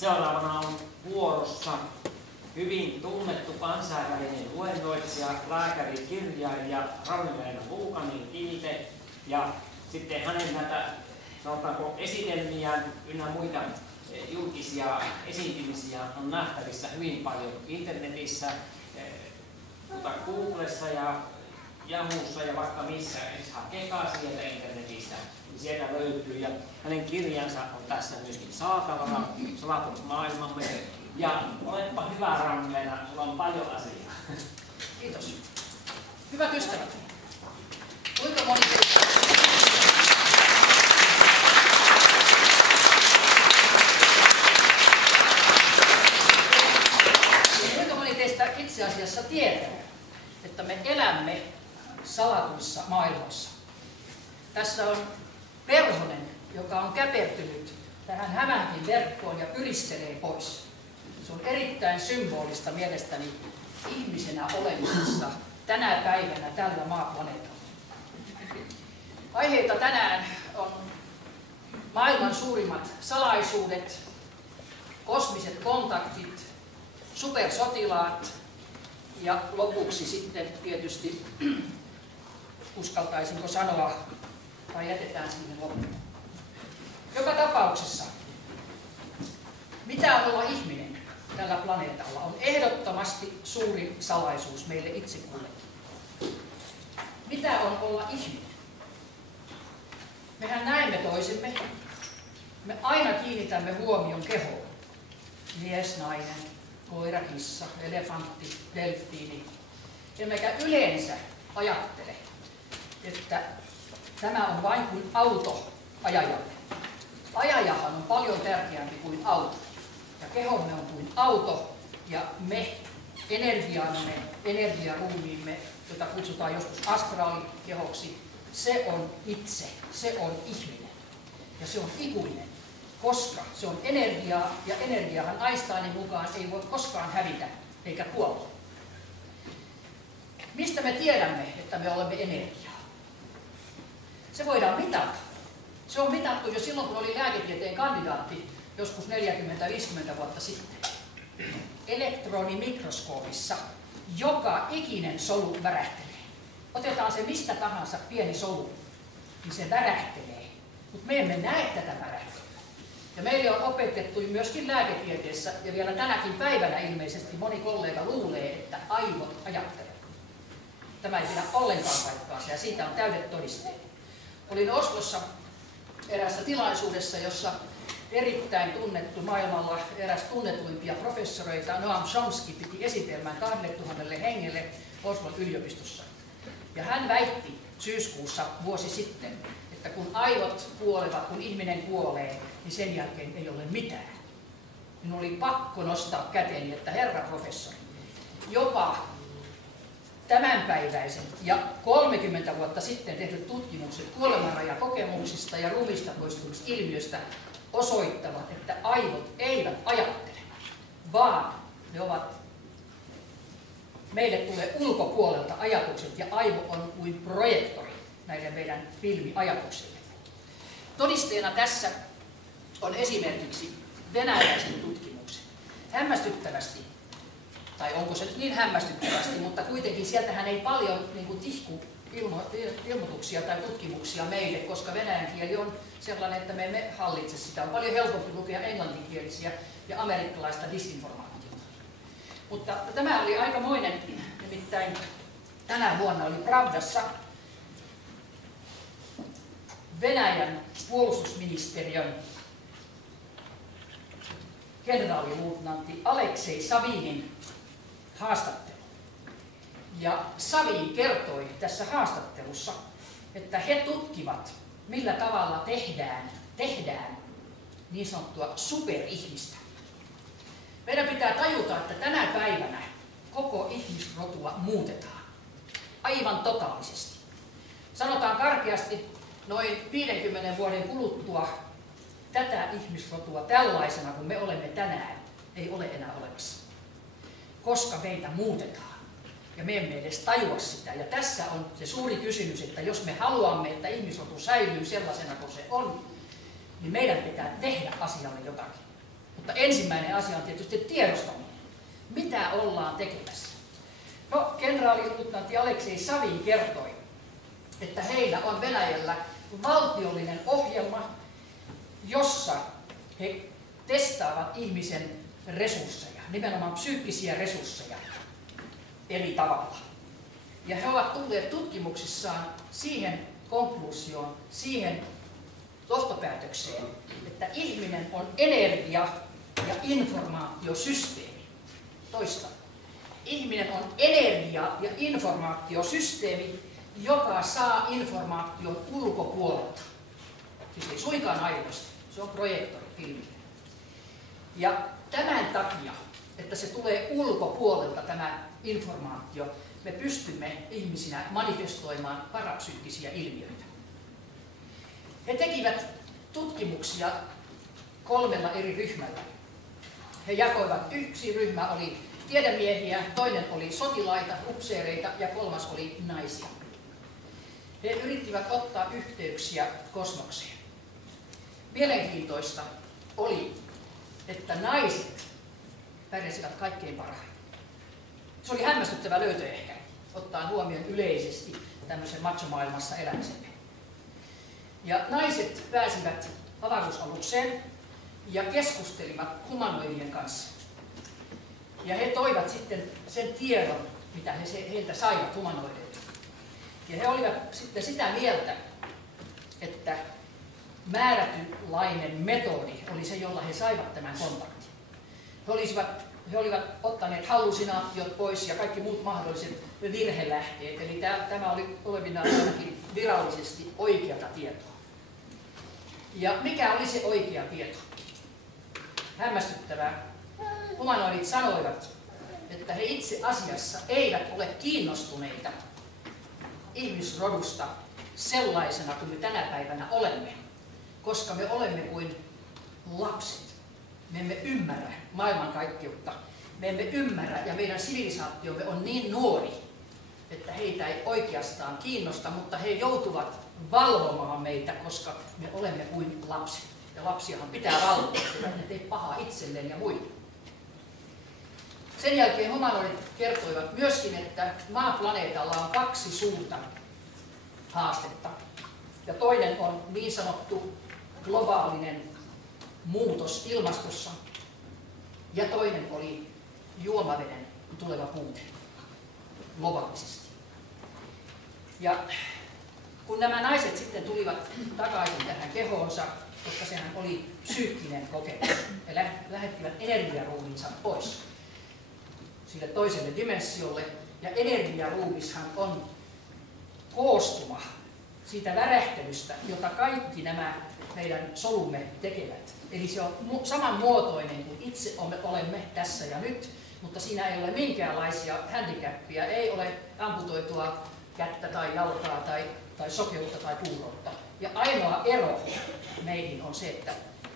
Seuraavana on vuorossa hyvin tunnettu kansainvälinen luennoitsija, lääkäri, kirjailija Rami-Leena Vulkanin-Kilte, ja sitten hänen näitä, sanotaanko, esitelmiä ynnä muita julkisia esiintymisiä on nähtävissä hyvin paljon internetissä, Googlessa ja Yahoossa ja vaikka missä, jos hakeekaan sieltä internetistä, niin sieltä löytyy. Ja hänen kirjansa on tässä myöskin saatavana, Salatunut maailmamme. Ja olepa hyvä, Rami-Leena, sulla on paljon asiaa. Kiitos. Hyvät ystävät, kuinka moni teistä... itse asiassa tietää, että me elämme salatuissa maailmassa. Tässä on perhonen, joka on käpertynyt tähän hämänkin verkkoon ja pyristelee pois. Se on erittäin symbolista mielestäni ihmisenä olemisessa tänä päivänä tällä maaplaneetalla. Aiheita tänään on maailman suurimmat salaisuudet, kosmiset kontaktit, supersotilaat ja lopuksi sitten tietysti, uskaltaisinko sanoa, tai jätetään siihen loppuun. Joka tapauksessa, mitä on olla ihminen tällä planeetalla, on ehdottomasti suuri salaisuus meille itse kullekin. Mitä on olla ihminen? Mehän näemme toisemme, me aina kiinnitämme huomion kehoon. Mies, nainen, koira, kissa, elefantti, delfiini. Emmekä yleensä ajattele, että tämä on vain kuin auto ajajalle. Ajajahan on paljon tärkeämpi kuin auto. Ja kehomme on kuin auto ja me, energiamme, energiaruumiimme, jota kutsutaan joskus astraalikehoksi, se on itse, se on ihminen. Ja se on ikuinen. Koska se on energiaa, ja energiahan Einsteinin mukaan ei voi koskaan hävitä eikä kuolla. Mistä me tiedämme, että me olemme energiaa? Se voidaan mitata. Se on mitattu jo silloin, kun oli lääketieteen kandidaatti joskus 40-50 vuotta sitten. Elektronimikroskoopissa joka ikinen solu värähtelee. Otetaan se mistä tahansa pieni solu, niin se värähtelee. Mutta me emme näe tätä värähtelyä. Ja meille on opetettu myöskin lääketieteessä, ja vielä tänäkin päivänä ilmeisesti moni kollega luulee, että aivot ajattelevat. Tämä ei pidä ollenkaan paikkaansa, ja siitä on täydet todisteet. Olin Oslossa eräässä tilaisuudessa, jossa erittäin tunnettu maailmalla eräs tunnetuimpia professoreita, Noam Chomsky, piti esitelmän 2000 hengelle Oslon yliopistossa. Ja hän väitti syyskuussa vuosi sitten, että kun aivot kuolevat, kun ihminen kuolee, niin sen jälkeen ei ole mitään. Minun oli pakko nostaa käteni, että herra professori, jopa tämänpäiväisen ja 30 vuotta sitten tehdyt tutkimukset kuolemanrajakokemuksista ja ruumiista poistumisilmiöstä osoittavat, että aivot eivät ajattele, vaan ne ovat, meille tulee ulkopuolelta ajatukset ja aivo on kuin projektori näiden meidän filmiajatuksille. Todisteena tässä on esimerkiksi venäläisen tutkimuksen. Hämmästyttävästi, tai onko se niin hämmästyttävästi, mutta kuitenkin sieltähän ei paljon tihku ilmoituksia tai tutkimuksia meille, koska venäjän kieli on sellainen, että me emme hallitse sitä. On paljon helpompi lukea englanninkielisiä ja amerikkalaista disinformaatiota. Mutta tämä oli aikamoinen, nimittäin tänä vuonna oli Pravdassa Venäjän puolustusministeriön kenraaliluutnantti Aleksei Savinin haastattelu. Ja Savin kertoi tässä haastattelussa, että he tutkivat, millä tavalla tehdään niin sanottua superihmistä. Meidän pitää tajuta, että tänä päivänä koko ihmisrotua muutetaan aivan totaalisesti. Sanotaan karkeasti, noin 50 vuoden kuluttua tätä ihmisrotua tällaisena kuin me olemme tänään ei ole enää olemassa. Koska meitä muutetaan ja me emme edes tajua sitä. Ja tässä on se suuri kysymys, että jos me haluamme, että ihmisrotu säilyy sellaisena kuin se on, niin meidän pitää tehdä asialle jotakin. Mutta ensimmäinen asia on tietysti tiedostaminen. Mitä ollaan tekemässä? No, kenraaliluutnantti Aleksei Savin kertoi, että heillä on Venäjällä valtiollinen ohjelma, jossa he testaavat ihmisen resursseja, nimenomaan psyykkisiä resursseja eri tavalla. Ja he ovat tulleet tutkimuksissaan siihen konkluusioon, siihen johtopäätökseen, että ihminen on energia- ja informaatiosysteemi. Toista. Ihminen on energia- ja informaatiosysteemi, joka saa informaation ulkopuolelta. Siis ei suinkaan aidosti, se on projektorifilmi. Ja tämän takia, että se tulee ulkopuolelta tämä informaatio, me pystymme ihmisinä manifestoimaan parapsyykkisiä ilmiöitä. He tekivät tutkimuksia 3 eri ryhmällä. He jakoivat, yksi ryhmä oli tiedemiehiä, toinen oli sotilaita, upseereita ja 3. oli naisia. He yrittivät ottaa yhteyksiä kosmokseen. Mielenkiintoista oli, että naiset pärjäsivät kaikkein parhaiten. Se oli hämmästyttävä löytö ehkä, ottaen huomioon yleisesti tämmöisen macho-maailmassa elämisemme. Ja naiset pääsivät avaruusalukseen ja keskustelivat humanoidien kanssa. Ja he toivat sitten sen tiedon, mitä heiltä saivat humanoideilta. Ja he olivat sitten sitä mieltä, että määrätynlainen metodi oli se, jolla he saivat tämän kontaktin. He olivat ottaneet hallusinaatiot pois ja kaikki muut mahdolliset virhelähteet. Eli tämä oli olevinaan ainakin virallisesti oikeata tietoa. Ja mikä oli se oikea tieto? Hämmästyttävää. Humanoidit sanoivat, että he itse asiassa eivät ole kiinnostuneita ihmisrodusta sellaisena kuin me tänä päivänä olemme, koska me olemme kuin lapset. Me emme ymmärrä maailmankaikkeutta. Me emme ymmärrä ja meidän sivilisaatiomme on niin nuori, että heitä ei oikeastaan kiinnosta, mutta he joutuvat valvomaan meitä, koska me olemme kuin lapset. Ja lapsiahan pitää valvoa, että ne tee pahaa itselleen ja muille. Sen jälkeen humanoidit kertoivat myöskin, että maaplaneetalla on 2 suurta haastetta. Ja toinen on niin sanottu globaalinen muutos ilmastossa. Ja toinen oli juomaveden tuleva puute globaalisesti. Ja kun nämä naiset sitten tulivat takaisin tähän kehoonsa, koska sehän oli psyykkinen kokemus, he lähettivät energiaruumiinsa pois sille toiselle dimensiolle. Ja energiaruumishan on koostuma siitä värähtelystä, jota kaikki nämä meidän solumme tekevät. Eli se on samanmuotoinen kuin itse olemme tässä ja nyt, mutta siinä ei ole minkäänlaisia handicapia, ei ole amputoitua kättä tai jalkaa tai sokeutta tai kuuroutta. Ja ainoa ero meihin on se, että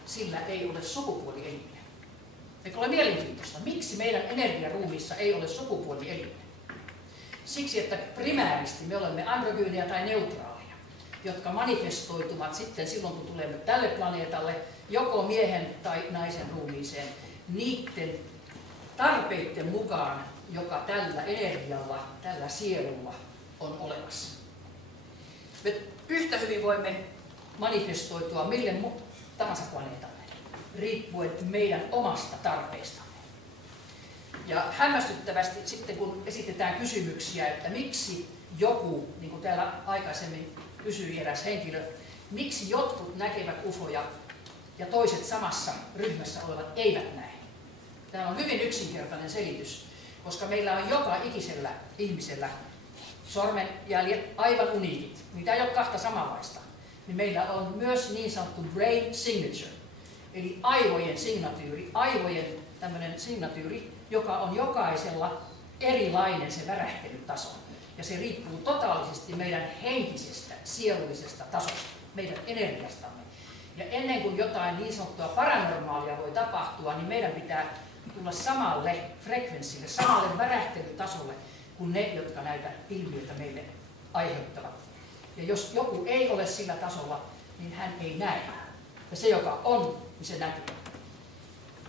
sillä ei ole sukupuolielimiä. Eikö ole mielenkiintoista? Miksi meidän energiaruumissa ei ole sukupuolielimiä? Siksi, että primääristi me olemme androgyyniä tai neutraaleja, jotka manifestoituvat sitten silloin, kun tulemme tälle planeetalle, joko miehen tai naisen ruumiiseen, niiden tarpeiden mukaan, joka tällä energialla, tällä sielulla on olemassa. Me yhtä hyvin voimme manifestoitua mille tahansa planeetalle, riippuen meidän omasta tarpeestamme. Ja hämmästyttävästi sitten kun esitetään kysymyksiä, että miksi joku, niin kuin täällä aikaisemmin kysyi eräs henkilö, miksi jotkut näkevät ufoja ja toiset samassa ryhmässä olevat eivät näe. Tämä on hyvin yksinkertainen selitys, koska meillä on joka ikisellä ihmisellä sormenjäljet aivan uniikit, niitä ei ole 2 samanlaista. Niin meillä on myös niin sanottu brain signature, eli aivojen signatyyri, aivojen tämmöinen signatyyri, joka on jokaisella erilainen se värähtelytaso. Ja se riippuu totaalisesti meidän henkisestä, sielullisesta tasosta, meidän energiastamme. Ja ennen kuin jotain niin sanottua paranormaalia voi tapahtua, niin meidän pitää tulla samalle frekvenssille, samalle värähtelytasolle kuin ne, jotka näitä ilmiöitä meille aiheuttavat. Ja jos joku ei ole sillä tasolla, niin hän ei näe. Ja se, joka on, niin se näkyy.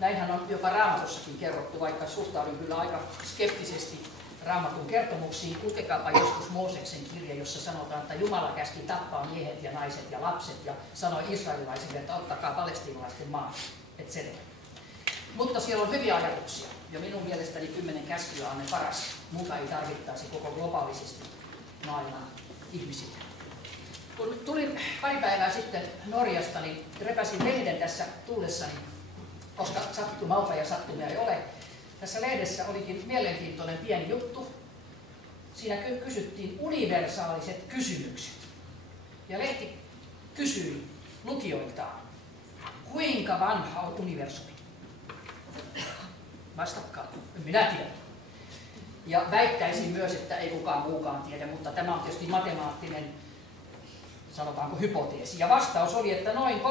Näinhän on jopa Raamatussakin kerrottu, vaikka suhtaudun kyllä aika skeptisesti Raamatun kertomuksiin. Lukekaapa joskus Mooseksen kirja, jossa sanotaan, että Jumala käski tappaa miehet ja naiset ja lapset ja sanoi israelilaisille, että ottakaa palestiinalaisten maa, etc. Mutta siellä on hyviä ajatuksia ja minun mielestäni 10 käskyä on ne paras. Muuta ei tarvittaisi koko globaalisesti maailman ihmisille. Kun tulin pari päivää sitten Norjasta, niin repäsin lehden tässä tullessani, koska sattumalta ja sattumia ei ole. Tässä lehdessä olikin mielenkiintoinen pieni juttu. Siinä kysyttiin universaaliset kysymykset. Ja lehti kysyi lukijoiltaan, kuinka vanha on universumi? Vastatkaa, en minä tiedä. Ja väittäisin myös, että ei kukaan muukaan tiedä, mutta tämä on tietysti matemaattinen, sanotaanko hypoteesi. Ja vastaus oli, että noin 13,8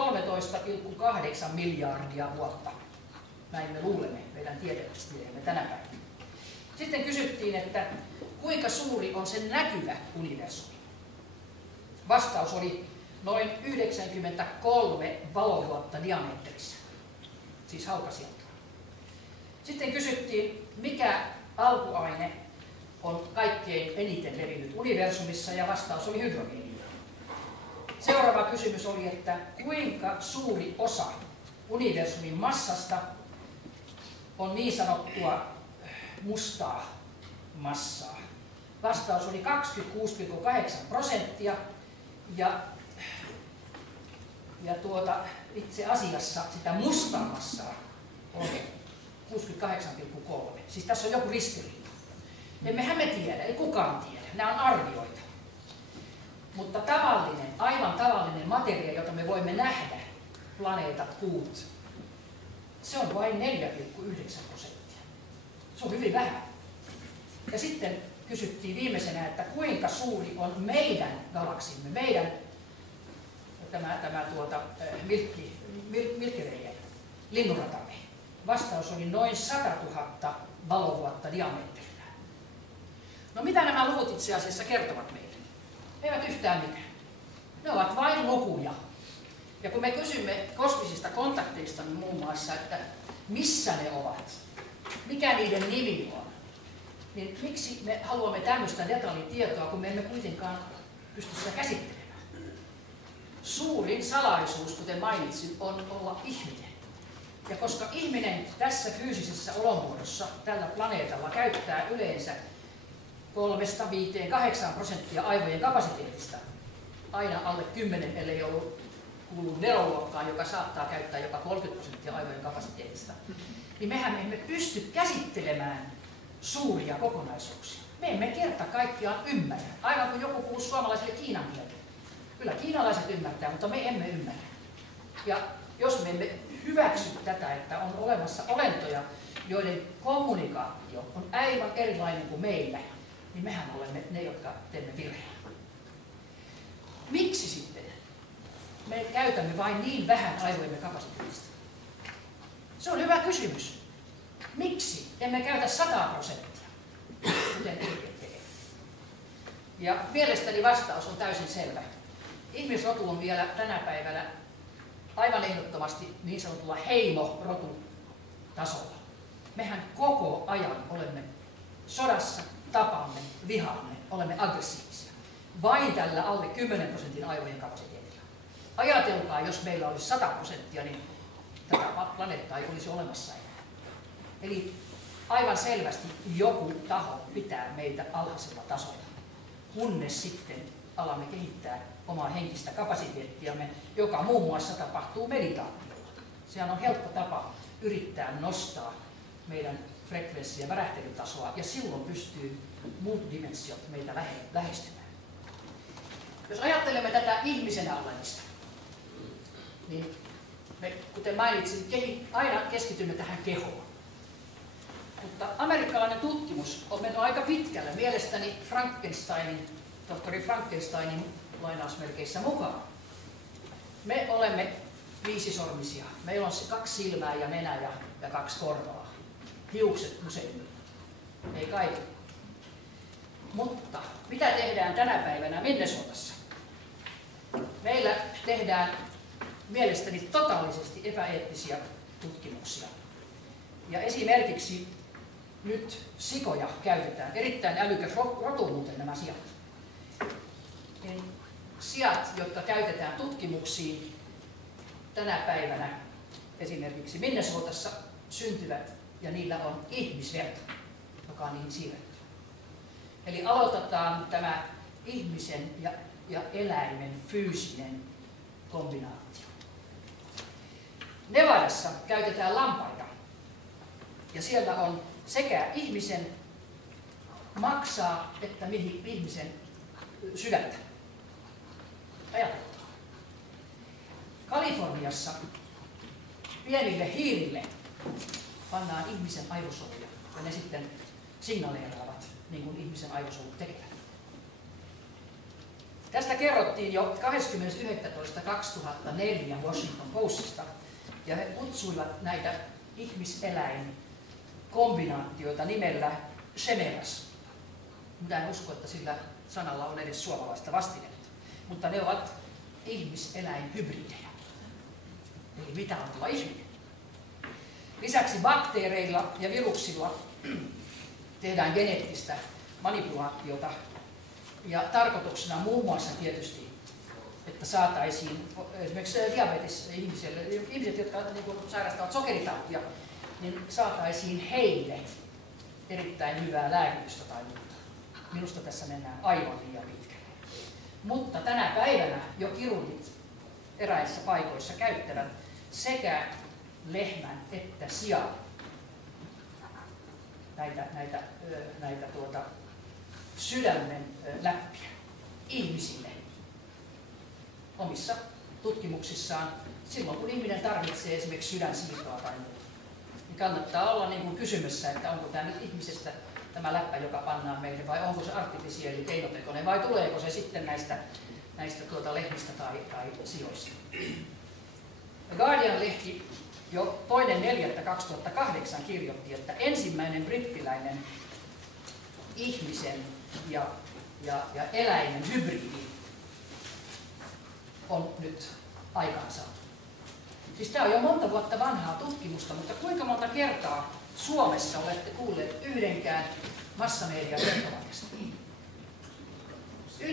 miljardia vuotta. Näin me luulemme, meidän tiedämme tänä päivänä. Sitten kysyttiin, että kuinka suuri on se näkyvä universumi. Vastaus oli noin 93 valovuotta diametrissa, siis halkasijaltaan. Sitten kysyttiin, mikä alkuaine on kaikkein eniten levinnyt universumissa, ja vastaus oli hydrogeeni. Seuraava kysymys oli, että kuinka suuri osa universumin massasta on niin sanottua mustaa massaa. Vastaus oli 26,8% ja itse asiassa sitä mustaa massaa on 68,3. Siis tässä on joku ristiriita. Emmehän me tiedä, ei kukaan tiedä. Nämä on arvioita. Mutta tavallinen, aivan tavallinen materia, jota me voimme nähdä, planeetat, kuut, se on vain 4,9%. Se on hyvin vähän. Ja sitten kysyttiin viimeisenä, että kuinka suuri on meidän galaksimme, meidän Milky Wayn, linnunratamme. Vastaus oli noin 100 000 valovuotta diametrillä. No mitä nämä luvut itse asiassa kertovat meille? Eivät yhtään mitään. Ne ovat vain lukuja. Ja kun me kysymme kosmisista kontakteista niin muun muassa, että missä ne ovat, mikä niiden nimi on, niin miksi me haluamme tämmöistä detaljitietoa, kun me emme kuitenkaan pysty sitä käsittelemään? Suurin salaisuus, kuten mainitsin, on olla ihminen. Ja koska ihminen tässä fyysisessä olomuodossa tällä planeetalla käyttää yleensä 3–8% aivojen kapasiteetista, aina alle 10, ellei ollut kuuluu neroluokkaan, joka saattaa käyttää jopa 30% aivojen kapasiteetista, niin mehän emme pysty käsittelemään suuria kokonaisuuksia. Me emme kerta kaikkiaan ymmärrä, aivan kuin joku puhuu suomalaiselle kiinan kieltä. Kyllä kiinalaiset ymmärtää, mutta me emme ymmärrä. Ja jos me emme hyväksy tätä, että on olemassa olentoja, joiden kommunikaatio on aivan erilainen kuin meillä, niin mehän olemme ne, jotka teemme virheen. Miksi sitten me käytämme vain niin vähän aivojemme kapasiteetista? Se on hyvä kysymys. Miksi emme käytä 100%, kuten ihmiset tekee? Ja mielestäni vastaus on täysin selvä. Ihmisrotu on vielä tänä päivänä aivan ehdottomasti niin sanotulla heimorotutasolla. Mehän koko ajan olemme sodassa, tapamme, vihaamme, olemme aggressiivisia. Vain tällä alle 10% aivojen kapasiteetilla. Ajatelkaa, jos meillä olisi 100%, niin tätä planeettaa ei olisi olemassa enää. Eli aivan selvästi joku taho pitää meitä alhaisella tasolla, kunnes sitten alamme kehittää omaa henkistä kapasiteettiamme, joka muun muassa tapahtuu meditaatiolla. Sehän on helppo tapa yrittää nostaa meidän frekvenssi- ja värähtelytasoa, ja silloin pystyy muut dimensiot meitä lähestymään. Jos ajattelemme tätä ihmisenä olemista, niin me, kuten mainitsin, aina keskitymme tähän kehoon. Mutta amerikkalainen tutkimus on mennyt aika pitkälle. Mielestäni tohtori Frankensteinin lainausmerkeissä mukaan. Me olemme viisisormisia. Meillä on 2 silmää ja nenä ja 2 korvaa. Hiukset useimmilla. Ei kaikilla. Mutta mitä tehdään tänä päivänä Minnesotassa? Meillä tehdään mielestäni totaalisesti epäeettisiä tutkimuksia. Ja esimerkiksi nyt sikoja käytetään. Erittäin älykäs rotu muuten nämä siat. Niin siat, jotka käytetään tutkimuksiin tänä päivänä, esimerkiksi Minnesotassa syntyvät ja niillä on ihmisverta, joka on niihin siirretty. Eli aloitetaan tämä ihmisen ja eläimen fyysinen kombinaatio. Nevadassa käytetään lampaita ja siellä on sekä ihmisen maksaa että ihmisen sydäntä. Ajatellaan. Kaliforniassa pienille hiirille pannaan ihmisen aivosoluja ja ne sitten signaleeraavat niin kuin ihmisen aivosolut tekevät. Tästä kerrottiin jo 20.11.2004 Washington Postista ja he kutsuivat näitä ihmiseläin-kombinaatioita nimellä Shemeras. Mutta en usko, että sillä sanalla on edes suomalaista vastinetta, mutta ne ovat ihmiseläinhybridejä. Eli mitä on tuo ihminen? Lisäksi bakteereilla ja viruksilla tehdään geneettistä manipulaatiota ja tarkoituksena muun muassa tietysti, että saataisiin esimerkiksi diabetes-ihmisille, ihmiset, jotka sairastavat sokeritautia, niin saataisiin heille erittäin hyvää lääkitystä tai muuta. Minusta tässä mennään aivan liian pitkälle. Mutta tänä päivänä jo kirurgit eräissä paikoissa käyttävät sekä lehmän että sian näitä sydämen läppiä ihmisille omissa tutkimuksissaan silloin, kun ihminen tarvitsee esimerkiksi sydänsiirtoa tai muuta. Niin kannattaa olla niin kuin kysymässä, että onko tämä nyt ihmisestä tämä läppä, joka pannaan meille, vai onko se artifisiaali keinotekoinen, vai tuleeko se sitten näistä lehmistä tai sioista. Guardian-lehti jo 2.4.2008 kirjoitti, että ensimmäinen brittiläinen ihmisen ja eläimen hybridi on nyt aikaansaatu. Siis tämä on jo monta vuotta vanhaa tutkimusta, mutta kuinka monta kertaa Suomessa olette kuulleet yhdenkään massamedian kertovan tästä? 98%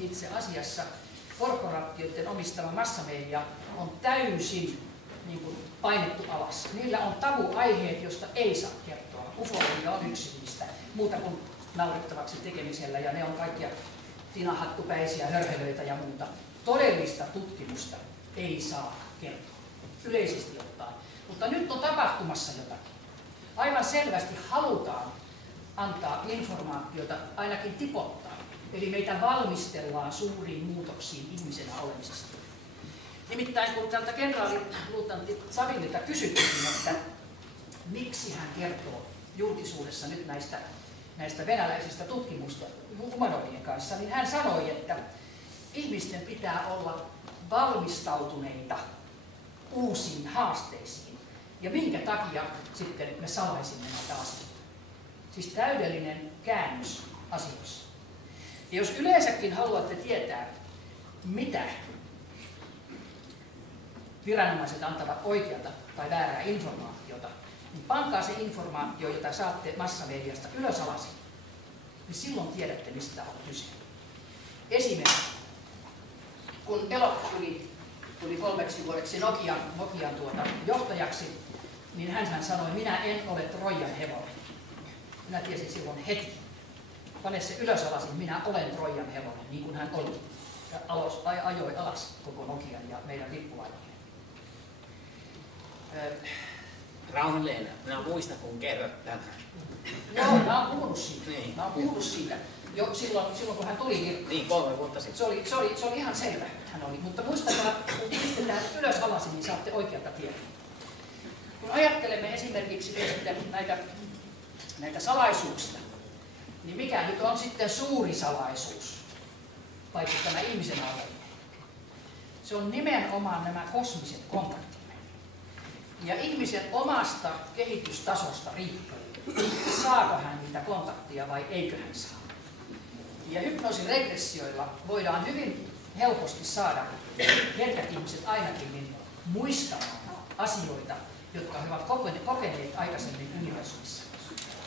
itse asiassa korporaatioiden omistama massamedia on täysin niin kuin painettu alas. Niillä on tabuaiheet, joista ei saa kertoa. Ufologia on yksi niistä, muuta kuin naurettavaksi tekemisellä, ja ne on kaikkia tinahattupäisiä hörhelöitä ja muuta. Todellista tutkimusta ei saa kertoa, yleisesti ottaen. Mutta nyt on tapahtumassa jotakin. Aivan selvästi halutaan antaa informaatiota, ainakin tipottaa. Eli meitä valmistellaan suuriin muutoksiin ihmisenä olemisesta. Nimittäin kun tältä kenraaliluutnantti Savililta kysyttiin, että miksi hän kertoo julkisuudessa nyt näistä venäläisistä tutkimusta humanoidien kanssa, niin hän sanoi, että ihmisten pitää olla valmistautuneita uusiin haasteisiin. Ja minkä takia sitten me salaisimme näitä asioita. Siis täydellinen käännös asioissa. Ja jos yleensäkin haluatte tietää, mitä viranomaiset antavat oikeata tai väärää informaatiota, niin pankaa se informaatio, jota saatte massamediasta ylös alasin. Niin silloin tiedätte, mistä on kyse. Esimerkiksi, kun Elo tuli 3 vuodeksi Nokian johtajaksi, niin hän sanoi, minä en ole Troijan hevonen. Minä tiesin silloin heti. Pane se ylös alasin, minä olen Troijan hevonen, niin kuin hän oli. Ja ajoi alas koko Nokian ja meidän lippulaivamme. Rauhanleena, minä muistan kun kerrot tämän. Joo, mä oon puhunut siitä. Niin. Mä oon puhunut siitä jo silloin kun hän tuli. Niin, 3 vuotta sitten. Se oli ihan selvä, että hän oli. Mutta muistakaa, kun pistetään ylös alasin, niin saatte oikeata tietoa. Kun ajattelemme esimerkiksi sitten näitä salaisuuksia, niin mikä nyt on sitten suuri salaisuus, paitsi tämä ihmisen oleminen? Se on nimenomaan nämä kosmiset kontaktimme. Ja ihmisen omasta kehitystasosta riippuu, saako hän niitä kontaktia vai eikö hän saa. Ja hypnoosiregressioilla voidaan hyvin helposti saada herkät ihmiset ainakin niin muistamaan asioita, jotka he ovat kokeneet aikaisemmin universumissa.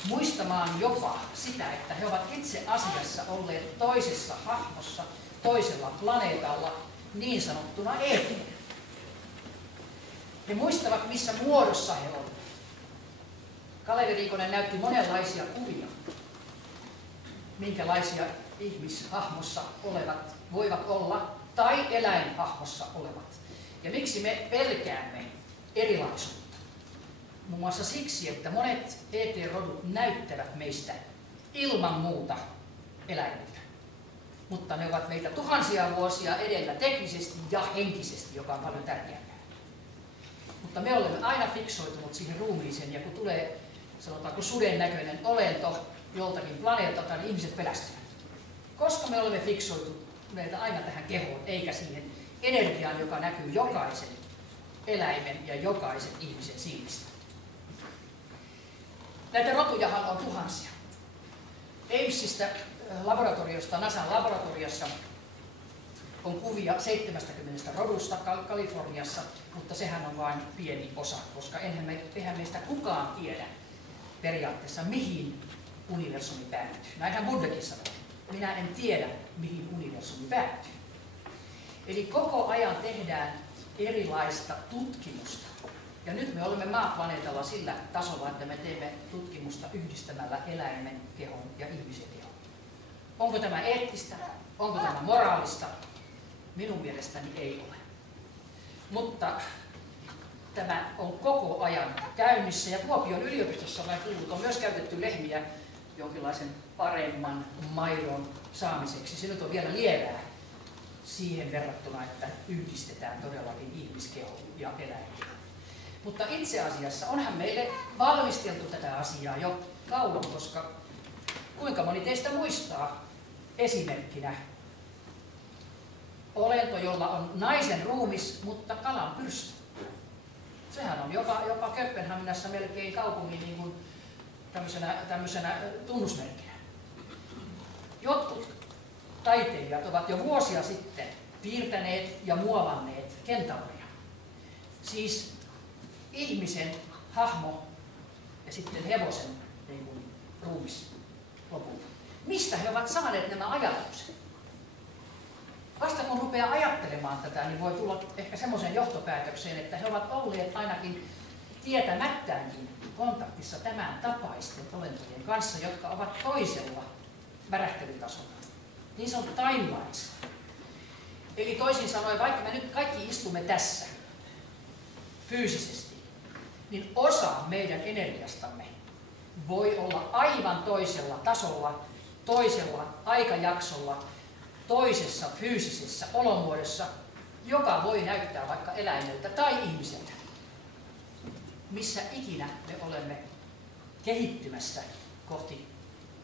Muistamaan jopa sitä, että he ovat itse asiassa olleet toisessa hahmossa, toisella planeetalla, niin sanottuna eteen. He muistavat, missä muodossa he ovat. Kalevi Riikonen näytti monenlaisia kuvia, minkälaisia ihmishahmossa olevat voivat olla tai eläinhahmossa olevat. Ja miksi me pelkäämme erilaisuutta? Muun muassa siksi, että monet ET-rodut näyttävät meistä ilman muuta eläimiltä. Mutta ne ovat meitä tuhansia vuosia edellä teknisesti ja henkisesti, joka on paljon tärkeämpää. Mutta me olemme aina fiksoitunut siihen ruumiiseen, ja kun tulee, sanotaanko, suden näköinen olento joltakin planeetalta, niin ihmiset pelästyvät. Koska me olemme fiksoituneita aina tähän kehoon, eikä siihen energiaan, joka näkyy jokaisen eläimen ja jokaisen ihmisen silmistä. Näitä rotujahan on tuhansia. Amesista laboratoriosta, NASAn laboratoriossa on kuvia 70 rodusta Kaliforniassa, mutta sehän on vain pieni osa, koska eihän meistä kukaan tiedä periaatteessa, mihin universumi päättyy. Näinhän Buddhakin sanoo. Minä en tiedä, mihin universumi päättyy. Eli koko ajan tehdään erilaista tutkimusta. Ja nyt me olemme maaplaneetalla sillä tasolla, että me teemme tutkimusta yhdistämällä eläimen kehon ja ihmisen kehon. Onko tämä eettistä? Onko tämä moraalista? Minun mielestäni ei ole. Mutta tämä on koko ajan käynnissä, ja Kuopion yliopistossa on myös käytetty lehmiä jonkinlaisen paremman maidon saamiseksi. Se nyt on vielä lievää siihen verrattuna, että yhdistetään todellakin ihmiskeho ja eläinkeho. Mutta itse asiassa onhan meille valmisteltu tätä asiaa jo kauan, koska kuinka moni teistä muistaa esimerkkinä olento, jolla on naisen ruumis, mutta kalan pyrstö. Sehän on jopa Kööpenhaminassa melkein kaupungin niin kuin tämmöisenä tunnusmerkkinä. Jotkut taiteilijat ovat jo vuosia sitten piirtäneet ja muovanneet kentauria. Siis ihmisen hahmo ja sitten hevosen niin kuin ruumis lopulta. Mistä he ovat saaneet nämä ajatukset? Vasta kun rupeaa ajattelemaan tätä, niin voi tulla ehkä semmoiseen johtopäätökseen, että he ovat olleet ainakin tietämättäänkin kontaktissa tämän tapaisten olentojen kanssa, jotka ovat toisella värähtelytasolla. Niin se on timelines. Eli toisin sanoen, vaikka me nyt kaikki istumme tässä fyysisesti, niin osa meidän energiastamme voi olla aivan toisella tasolla, toisella aikajaksolla, toisessa fyysisessä olomuodossa, joka voi näyttää vaikka eläimeltä tai ihmiseltä. Missä ikinä me olemme kehittymässä kohti,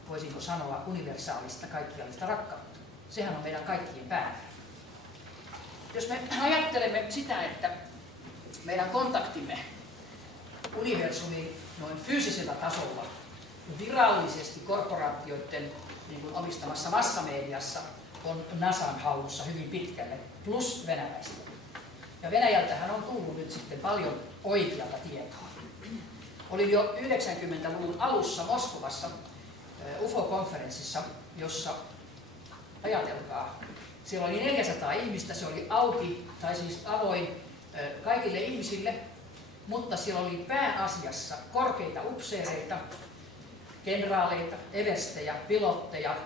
voisinko sanoa, universaalista kaikkiallista rakkautta. Sehän on meidän kaikkien päämäärä. Jos me ajattelemme sitä, että meidän kontaktimme universumiin noin fyysisellä tasolla virallisesti korporaatioiden niin kuin omistamassa massamediassa on NASAn hallussa hyvin pitkälle, plus venäläistä. Ja Venäjältähän on tullut nyt sitten paljon oikeata tietoa. Olin jo 90-luvun alussa Moskovassa UFO-konferenssissa, jossa, ajatelkaa, siellä oli 400 ihmistä, se oli auki, tai siis avoin kaikille ihmisille, mutta siellä oli pääasiassa korkeita upseereita, kenraaleita, everstejä, pilotteja,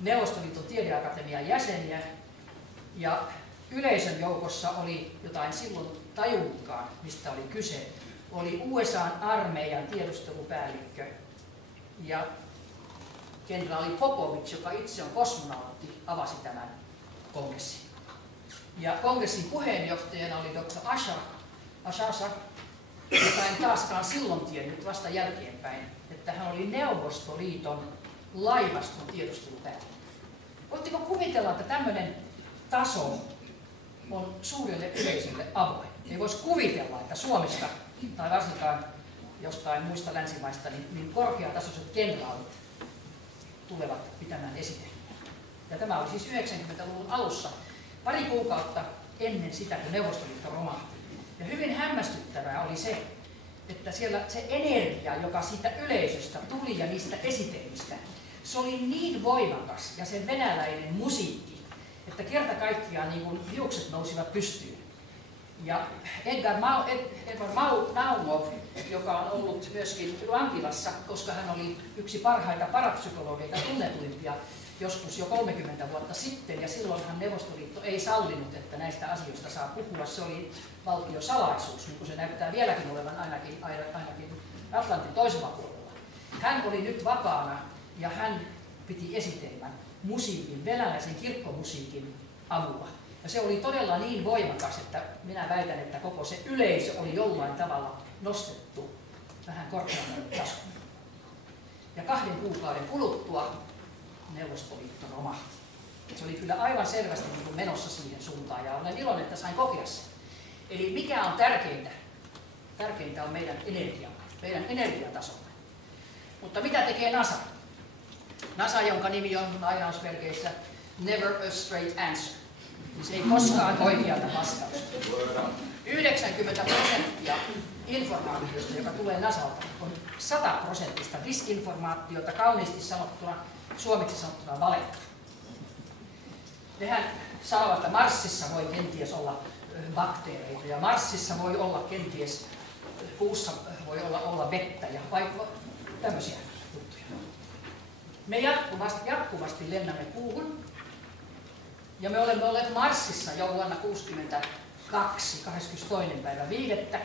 Neuvostoliiton tiedeakatemian jäseniä, ja yleisön joukossa oli jotain silloin tajunnutkaan, mistä oli kyse. Oli USA-armeijan tiedustelupäällikkö ja kenraali Popovich, joka itse on kosmonautti, avasi tämän kongressin. Ja kongressin puheenjohtajana oli Dr. Ashasa, joka en taaskaan silloin tiennyt vasta jälkeenpäin, että hän oli Neuvostoliiton laivaston tiedustelupäällikkö. Voitteko kuvitella, että tämmöinen taso on suurelle yleisölle avoin? Ei voisi kuvitella, että Suomesta tai varsinkaan jostain muista länsimaista niin korkeatasoiset kenraalit tulevat pitämään esitelmiä. Ja tämä oli siis 90-luvun alussa, pari kuukautta ennen sitä, kun Neuvostoliitto romahti. Ja hyvin hämmästyttävää oli se, että siellä se energia, joka siitä yleisöstä tuli ja niistä esitelmistä, se oli niin voimakas ja se venäläinen musiikki, että kerta kaikkiaan niin kuin hiukset nousivat pystyyn. Ja Edgar Naumov, joka on ollut myöskin vankilassa, koska hän oli yksi parhaita parapsykologeita, tunnetuimpia joskus jo 30 vuotta sitten, ja silloinhan Neuvostoliitto ei sallinut, että näistä asioista saa puhua. Se oli valtiosalaisuus, niin kuin se näyttää vieläkin olevan ainakin Atlantin toisella puolella. Hän oli nyt vapaana ja hän piti esitelmän musiikin, venäläisen kirkkomusiikin avulla. Ja se oli todella niin voimakas, että minä väitän, että koko se yleisö oli jollain tavalla nostettu vähän korkeammalle tasolle. Ja 2 kuukauden kuluttua Neuvostoliitto romahti. Se oli kyllä aivan selvästi niin kuin menossa siihen suuntaan ja olen iloinen, että sain kokea sen. Eli mikä on tärkeintä? Tärkeintä on meidän energiamme, meidän energiatasomme. Mutta mitä tekee NASA? NASA, jonka nimi on lainausmerkeissä Never a Straight Answer. Se ei koskaan oikeata vastausta. 90% informaatiosta, joka tulee NASAlta, on 100% disinformaatiota, kauniisti sanottuna, suomeksi sanottuna valetta. Nehän sanovat, että Marsissa voi kenties olla bakteereita ja Marsissa voi olla kenties, kuussa voi olla vettä ja vaikka tämmöisiä juttuja. Me jatkuvasti lennämme kuuhun ja me olemme olleet Marsissa jo vuonna 1962, 22.5.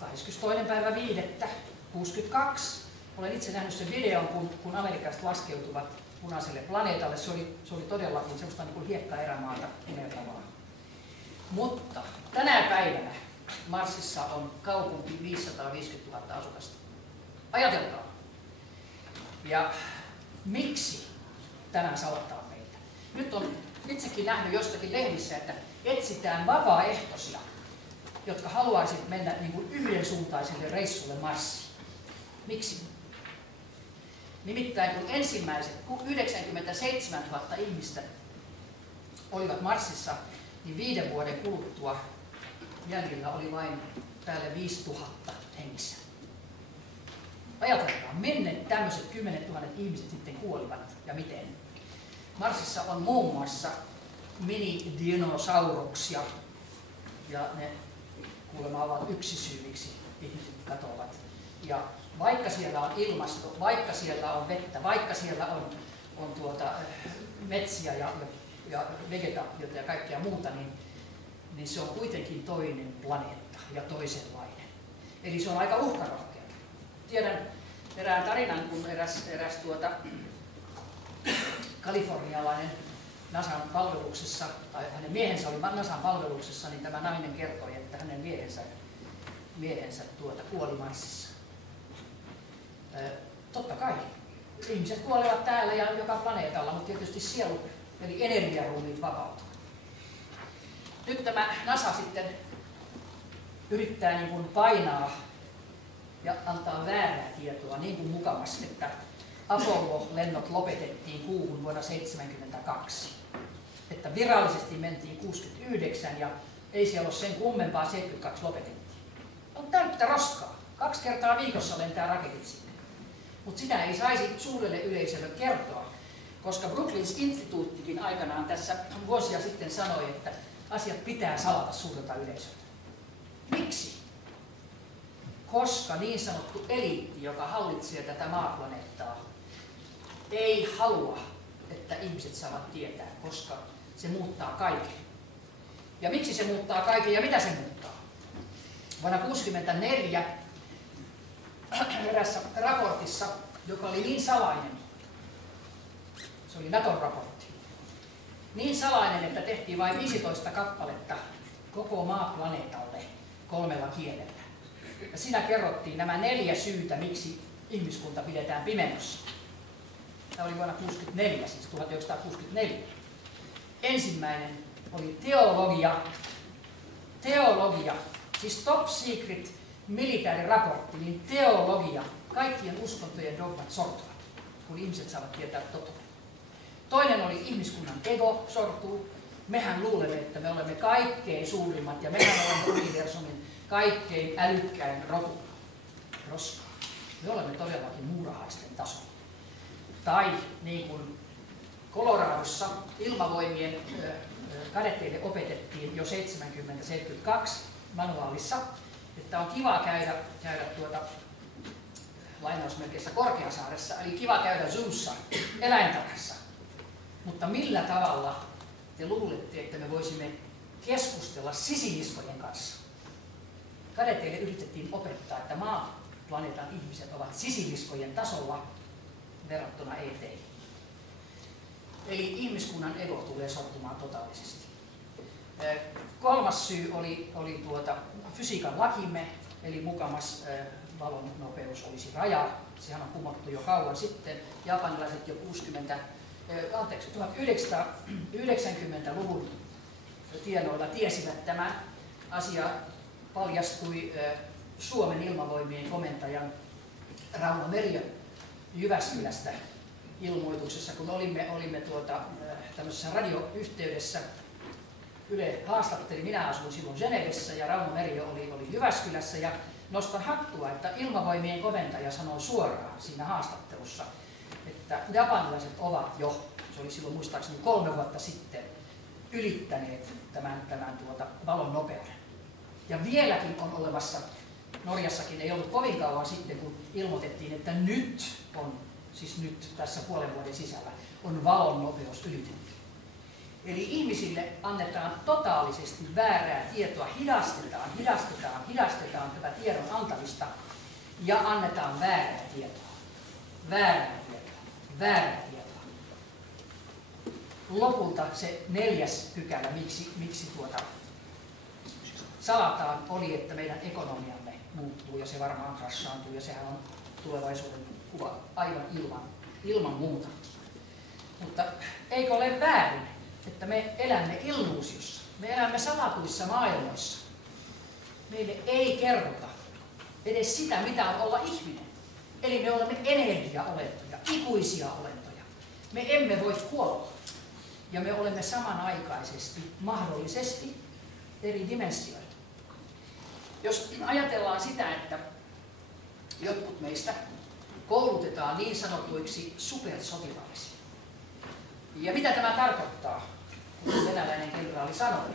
22.5.62. Olen itse nähnyt sen videon, kun amerikkalaiset laskeutuvat punaiselle planeetalle. Se oli todellakin semmoista niin kuin hiekkaerämaata uneltavaa. Mutta tänä päivänä Marsissa on kaupunki 550 000 asukasta. Ajatelkaa. Ja miksi tämä saattaa meitä? Nyt on itsekin nähnyt jostakin lehdissä, että etsitään vapaaehtoisia, jotka haluaisivat mennä niin kuin yhdensuuntaiselle reissulle Marsiin. Miksi? Nimittäin kun ensimmäiset 97 000 ihmistä olivat Marsissa, niin 5 vuoden kuluttua jäljellä oli vain päälle 5 000 hengissä. Ajatellaan, minne tämmöiset 10 000 ihmiset sitten kuolivat ja miten. Marsissa on muun muassa minidinosauruksia ja ne kuulemma ovat yksi syy, miksi ihmiset katoavat. Ja vaikka siellä on ilmasto, vaikka siellä on vettä, vaikka siellä on metsiä ja vegetaatiota ja kaikkea muuta, niin se on kuitenkin toinen planeetta ja toisenlainen. Eli se on aika uhkarohkea. Tiedän erään tarinan, kun eräs kalifornialainen NASAn palveluksessa, tai hänen miehensä oli NASAn palveluksessa, niin tämä nainen kertoi, että hänen miehensä kuoli Marsissa. Totta kai. Ihmiset kuolevat täällä ja joka planeetalla, mutta tietysti sielu, eli energiaruumiit vapautuvat. Nyt tämä NASA sitten yrittää niin kuin painaa ja antaa väärää tietoa niin kuin mukavasti, että Apollo-lennot lopetettiin kuuhun vuonna 1972. Että virallisesti mentiin 69 ja ei siellä ole sen kummempaa, 72 lopetettiin. On täyttä roskaa. 2 kertaa viikossa lentää raketit sinne. Mutta sitä ei saisi suurelle yleisölle kertoa, koska Brookings instituuttikin aikanaan tässä vuosia sitten sanoi, että asiat pitää salata suurelta yleisöltä. Miksi? Koska niin sanottu eliitti, joka hallitsee tätä maaplaneettaa, ei halua, että ihmiset saavat tietää, koska se muuttaa kaiken. Ja miksi se muuttaa kaiken ja mitä se muuttaa? Vuonna 1964 erässä raportissa, joka oli niin salainen, se oli Naton raportti, niin salainen, että tehtiin vain 15 kappaletta koko maaplaneetalle 3 kielellä. Ja siinä kerrottiin nämä 4 syytä, miksi ihmiskunta pidetään pimennossa. Tämä oli vuonna 1964, siis 1964. Ensimmäinen oli teologia. Teologia, siis top secret militaariraportti, niin teologia, kaikkien uskontojen dogmat sortuvat, kun ihmiset saavat tietää totuuden. Toinen oli ihmiskunnan ego sortuu, Mehän luulemme, että me olemme kaikkein suurimmat ja mehän olemme universumin kaikkein älykkäin rotu. Roskaa. Me olemme todellakin muurahaisten tasolla. Tai niin kuin Coloradossa ilmavoimien kadetteille opetettiin jo 70-72 manuaalissa, että on kiva käydä lainausmerkeissä Korkeasaaressa, eli kiva käydä zoossa, eläintarhassa. Mutta millä tavalla te luulette, että me voisimme keskustella sisiliskojen kanssa? Kadeteille yritettiin opettaa, että maaplaneetan ihmiset ovat sisiliskojen tasolla verrattuna ET. Eli ihmiskunnan ego tulee sortumaan totaalisesti. Kolmas syy oli fysiikan lakimme, eli mukamas valon nopeus olisi raja. Sehän on kumottu jo kauan sitten. Japanilaiset jo 1990-luvun tienoilla tiesivät tämän. Asia paljastui Suomen ilmavoimien komentajan Rauno Meriön Jyväskylästä ilmoituksessa, kun olimme tämmöisessä radioyhteydessä. Yle haastatteli, minä asuin silloin Genevessä ja Rauno Meriö oli Jyväskylässä, ja nostan hattua, että ilmavoimien komentaja sanoi suoraan siinä haastattelussa, että japanilaiset ovat jo, se oli silloin muistaakseni 3 vuotta sitten, ylittäneet tämän valon nopeuden. Ja vieläkin on olemassa, Norjassakin ei ollut kovin kauan sitten, kun ilmoitettiin, että nyt on, siis nyt tässä puolen vuoden sisällä, on valon nopeus ylitetty. Eli ihmisille annetaan totaalisesti väärää tietoa, hidastetaan tätä tiedon antamista ja annetaan väärää tietoa. Väärää tietoa. Lopulta se 4. pykälä, miksi salataan, oli, että meidän ekonomiamme muuttuu ja se varmaan krassaantuu ja sehän on tulevaisuuden kuva aivan ilman muuta. Mutta eikö ole väärin, että me elämme illuusiossa, me elämme salatuissa maailmoissa. Meille ei kerrota edes sitä, mitä on olla ihminen. Eli me olemme energiaolentoja, ikuisia olentoja. Me emme voi kuolla. Ja me olemme samanaikaisesti, mahdollisesti, eri dimensioilla. Jos ajatellaan sitä, että jotkut meistä koulutetaan niin sanotuiksi supersotilaiksi. Ja mitä tämä tarkoittaa, kun venäläinen kenraali sanoi,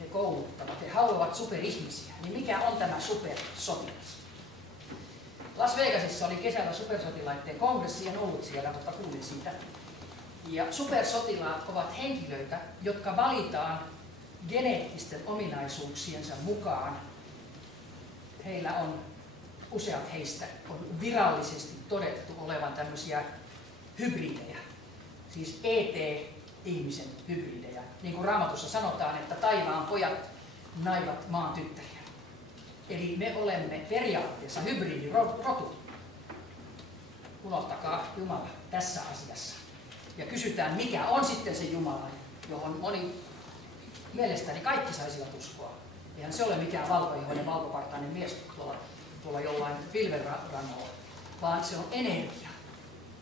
he kouluttavat, he haluavat superihmisiä, niin mikä on tämä supersotilas? Las Vegasissa oli kesällä supersotilaiden kongressi, en ollut siellä, mutta kuulin siitä. Ja supersotilaat ovat henkilöitä, jotka valitaan geneettisten ominaisuuksiensa mukaan. Heillä on, useat heistä on virallisesti todettu olevan tämmöisiä hybridejä, siis ET-ihmisen hybridejä. Niin kuin Raamatussa sanotaan, että taivaan pojat naivat maan tyttäriä. Eli me olemme periaatteessa hybridirotu. Unohtakaa Jumala tässä asiassa. Ja kysytään, mikä on sitten se Jumala, johon moni mielestäni kaikki saisivat uskoa. Eihän se ole mikään valkoihoinen, valkopartainen mies tuolla jollain pilvenrannalla, vaan se on energia.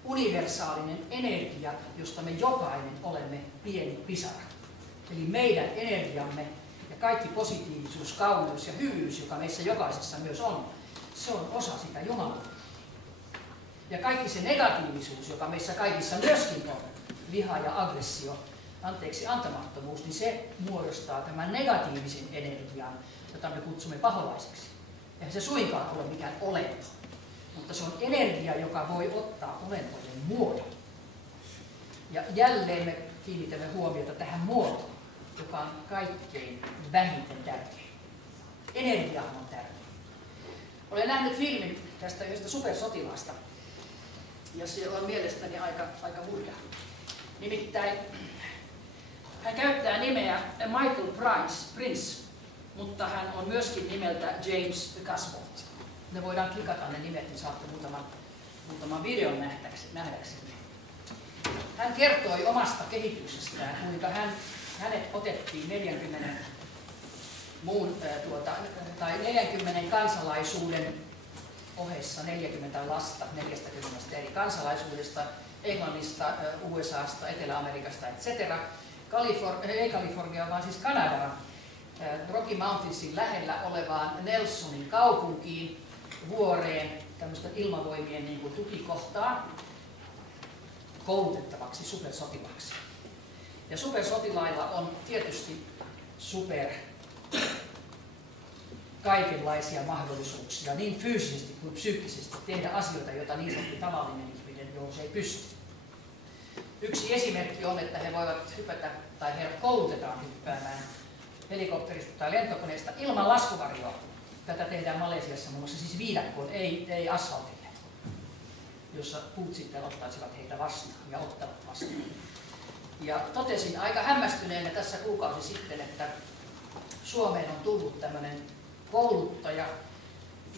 Universaalinen energia, josta me jokainen olemme pieni pisara. Eli meidän energiamme ja kaikki positiivisuus, kauneus ja hyvyys, joka meissä jokaisessa myös on, se on osa sitä Jumalaa. Ja kaikki se negatiivisuus, joka meissä kaikissa myöskin on, viha ja aggressio, anteeksi antamattomuus, niin se muodostaa tämän negatiivisen energian, jota me kutsumme paholaiseksi. Eihän se suinkaan ole mikään olento, mutta se on energia, joka voi ottaa olentojen muodon. Ja jälleen me kiinnitämme huomiota tähän muotoon, joka on kaikkein vähiten tärkeä. Energiahan on tärkeä. Olen nähnyt filmin tästä yhdestä supersotilaasta, ja se on mielestäni aika hurja. Nimittäin hän käyttää nimeä Michael Prince, mutta hän on myöskin nimeltä James Casbolt. Ne voidaan klikata ne nimet, niin saatte muutaman videon nähdäksenne. Hän kertoi omasta kehityksestään, kuinka hänet otettiin 40 kansalaisuuden ohessa 40 lasta 40 eri kansalaisuudesta, Englannista, USAsta, Etelä-Amerikasta, etc. ei Kalifornia, vaan siis Kanadaan, Rocky Mountainsin lähellä olevaan Nelsonin kaupunkiin, vuoreen, tämmöistä ilmavoimien niin kuin tukikohtaan, koulutettavaksi supersotilaksi. Ja supersotilailla on tietysti kaikenlaisia mahdollisuuksia, niin fyysisesti kuin psyykkisesti, tehdä asioita, joita niin sanottu tavallinen ihminen ei pysty. Yksi esimerkki on, että he voivat hypätä, tai heidät koulutetaan hyppäämään helikopterista tai lentokoneesta ilman laskuvarjoa. Tätä tehdään Malesiassa muun muassa siis viidakkoon, ei asfaltille, jossa puut sitten ottaisivat heitä vastaan ja ottavat vastaan. Ja totesin aika hämmästyneenä tässä kuukausi sitten, että Suomeen on tullut tämmöinen kouluttaja,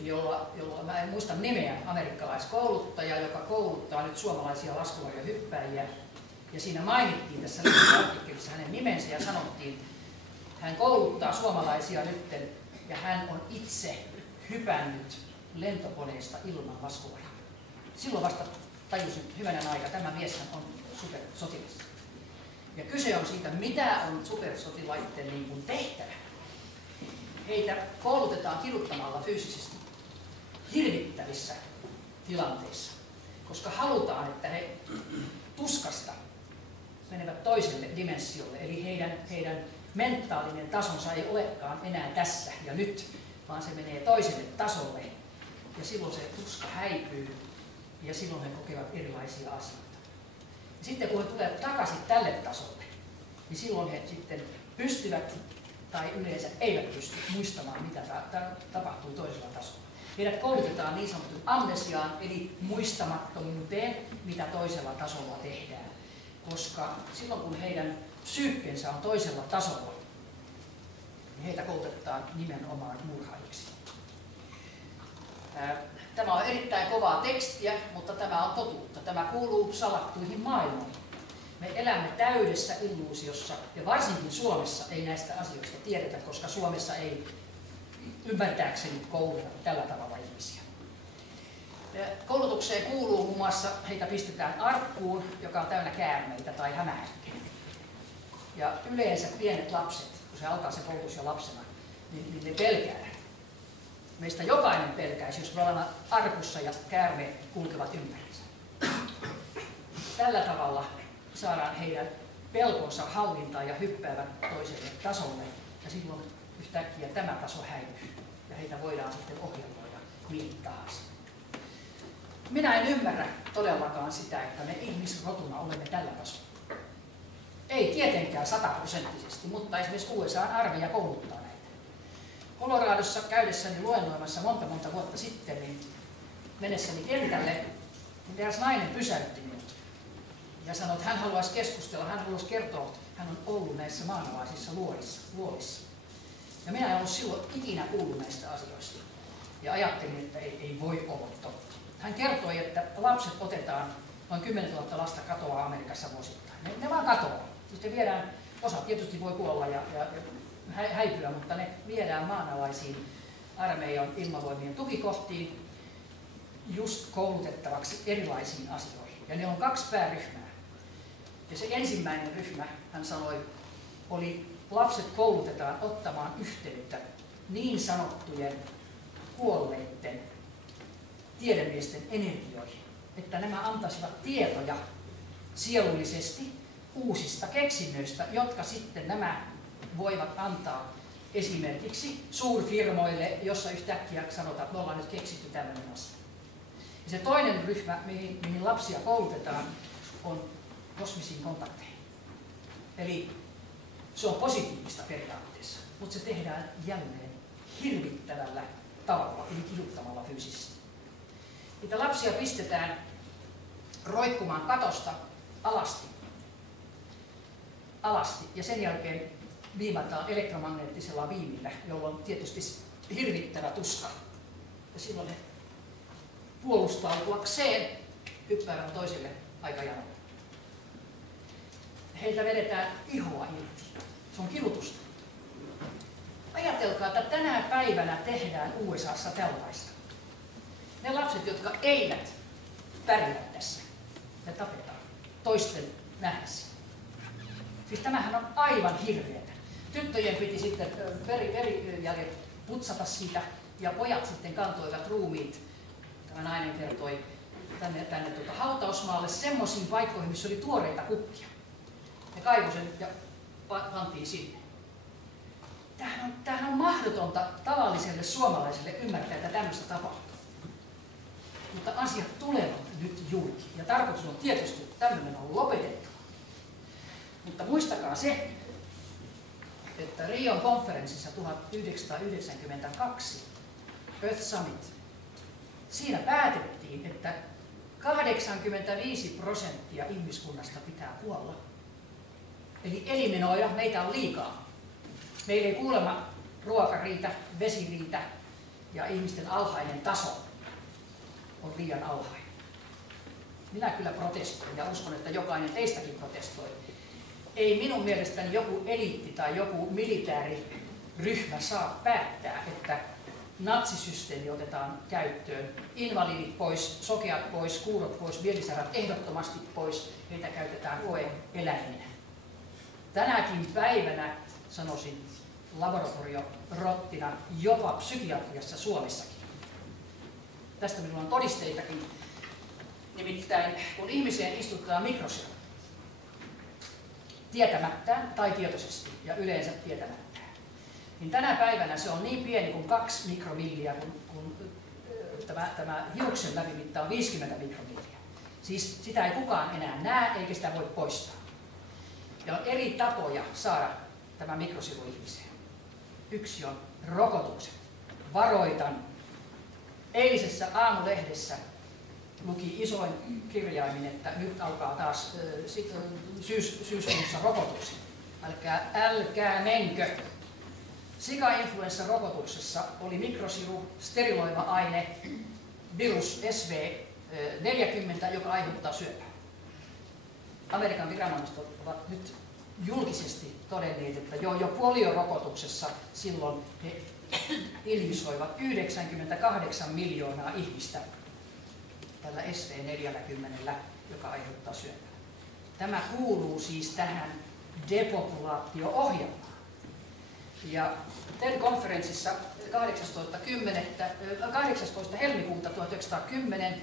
jolla mä en muista nimeä, amerikkalaiskouluttaja, joka kouluttaa nyt suomalaisia laskuvarjohyppääjiä. Ja siinä mainittiin tässä artikkelissa hänen nimensä ja sanottiin, hän kouluttaa suomalaisia nytten ja hän on itse hypännyt lentokoneesta ilman laskuvarjoa. Silloin vasta tajusin, hyvänen aika, tämä mies on supersotilas. Ja kyse on siitä, mitä on supersotilaiden niin kuin tehtävä. Heitä koulutetaan kiduttamalla fyysisesti hirvittävissä tilanteissa, koska halutaan, että he tuskasta menevät toiselle dimensiolle, eli heidän mentaalinen tasonsa ei olekaan enää tässä ja nyt, vaan se menee toiselle tasolle, ja silloin se tuska häipyy, ja silloin he kokevat erilaisia asioita. Ja sitten kun he tulevat takaisin tälle tasolle, niin silloin he sitten pystyvät tai yleensä eivät pysty muistamaan, mitä tapahtuu toisella tasolla. Heidät koulutetaan niin sanottuun amnesiaan, eli muistamattomuuteen, mitä toisella tasolla tehdään. Koska silloin kun heidän psyykkensä on toisella tasolla, niin heitä koulutetaan nimenomaan murhaajiksi. Tämä on erittäin kovaa tekstiä, mutta tämä on totuutta. Tämä kuuluu salattuihin maailmoihin. Me elämme täydessä illuusiossa, ja varsinkin Suomessa ei näistä asioista tiedetä, koska Suomessa ei ymmärtääkseni kouluteta tällä tavalla ihmisiä. Koulutukseen kuuluu muun muassa, heitä pistetään arkkuun, joka on täynnä käärmeitä tai hämähäkkejä. Ja yleensä pienet lapset, kun se alkaa se koulutus jo lapsena, niin ne pelkäävät. Meistä jokainen pelkäisi, jos me olemme arkussa ja käärmeet kulkevat ympäriinsä. Tällä tavalla saadaan heidän pelkonsa hallintaan ja hyppäävät toiselle tasolle, ja silloin yhtäkkiä tämä taso häipyy, ja heitä voidaan sitten ohjelmoida mihin tahansa. Minä en ymmärrä todellakaan sitä, että me ihmisrotuna olemme tällä tasolla. Ei tietenkään 100%, mutta esimerkiksi USA-armeija kouluttaa näitä. Coloradossa käydessäni luennoimassa monta vuotta sitten, niin mennessäni kentälle, niin eräs nainen pysäytti minut ja sanoi, että hän haluaisi keskustella, hän haluaisi kertoa, että hän on ollut näissä maanalaisissa luolissa. Ja minä en ollut silloin ikinä kuullut näistä asioista. Ja ajattelin, että ei voi olla totta. Hän kertoi, että lapset otetaan, noin 10 000 lasta katoaa Amerikassa vuosittain. Ne vaan katoaa. Sitten viedään, osa tietysti voi kuolla ja häipyä, mutta ne viedään maanalaisiin armeijan ilmavoimien tukikohtiin just koulutettavaksi erilaisiin asioihin. Ja ne on 2 pääryhmää. Ja se ensimmäinen ryhmä, hän sanoi, oli lapset koulutetaan ottamaan yhteyttä niin sanottujen kuolleiden tiedemiesten energioihin, että nämä antaisivat tietoja sielullisesti uusista keksinnöistä, jotka sitten nämä voivat antaa esimerkiksi suurfirmoille, jossa yhtäkkiä sanotaan, että me ollaan nyt keksitty tämmöinen asia. Ja se toinen ryhmä, mihin lapsia koulutetaan, on kosmisiin kontakteihin. Eli se on positiivista periaatteessa, mutta se tehdään jälleen hirvittävällä tavalla, eli kiduttamalla fyysisesti. Niitä lapsia pistetään roikkumaan katosta alasti ja sen jälkeen viimataan elektromagneettisella viimillä, jolloin on tietysti hirvittävä tuska. Ja silloin ne puolustautuakseen hyppäävät toiselle aikajanalle. Heiltä vedetään ihoa irti. Se on kidutusta. Ajatelkaa, että tänä päivänä tehdään USAssa tällaista. Ne lapset, jotka eivät pärjää tässä, ne tapetaan toisten nähdessä. Siis tämähän on aivan hirveätä. Tyttöjen piti sitten verijäljet putsata siitä ja pojat sitten kantoivat ruumiit, tämä nainen kertoi, tänne hautausmaalle semmoisiin paikkoihin, missä oli tuoreita kukkia. Ne kaivoi sen ja pantiin sinne. Tämähän on mahdotonta tavalliselle suomalaiselle ymmärtää, että tämmöistä tapahtuu. Mutta asiat tulevat nyt julki. Ja tarkoitus on tietysti, että tämmöinen on lopetettu. Mutta muistakaa se, että Rion konferenssissa 1992, Earth Summit, siinä päätettiin, että 85% ihmiskunnasta pitää kuolla. Eli eliminoida meitä on liikaa. Meillä ei kuulemma ruoka riitä, vesi riitä ja ihmisten alhainen taso on liian alhainen. Minä kyllä protestoin ja uskon, että jokainen teistäkin protestoi. Ei minun mielestäni joku eliitti tai joku militääriryhmä saa päättää, että natsisysteemi otetaan käyttöön, invalidit pois, sokeat pois, kuurot pois, mielisairaat ehdottomasti pois, heitä käytetään koe-eläiminä. Tänäkin päivänä, sanoisin laboratoriorottina, jopa psykiatriassa Suomessakin. Tästä minulla on todisteitakin. Nimittäin kun ihmiseen istutetaan mikrosia, tietämättään tai tietoisesti ja yleensä tietämättään, niin tänä päivänä se on niin pieni kuin 2 mikromilliä, kun tämä hiuksen läpimitta on 50 mikromilliä. Siis sitä ei kukaan enää näe eikä sitä voi poistaa. Ja on eri tapoja saada tämä mikrosiru ihmiseen. Yksi on rokotukset. Varoitan. Eilisessä aamulehdessä luki isoin kirjaimin, että nyt alkaa taas syyskuussa rokotukset. Älkää menkö. Sika-influenssarokotuksessa oli mikrosiru, steriloiva aine, virus SV40, joka aiheuttaa syöpää. Amerikan viranomaiset ovat nyt julkisesti todenneet, että jo poliorokotuksessa silloin he ilmisoivat 98 miljoonaa ihmistä tällä SV40, joka aiheuttaa syöpää. Tämä kuuluu siis tähän depopulaatio-ohjelmaan. Ja TED-konferenssissa 18. helmikuuta 1910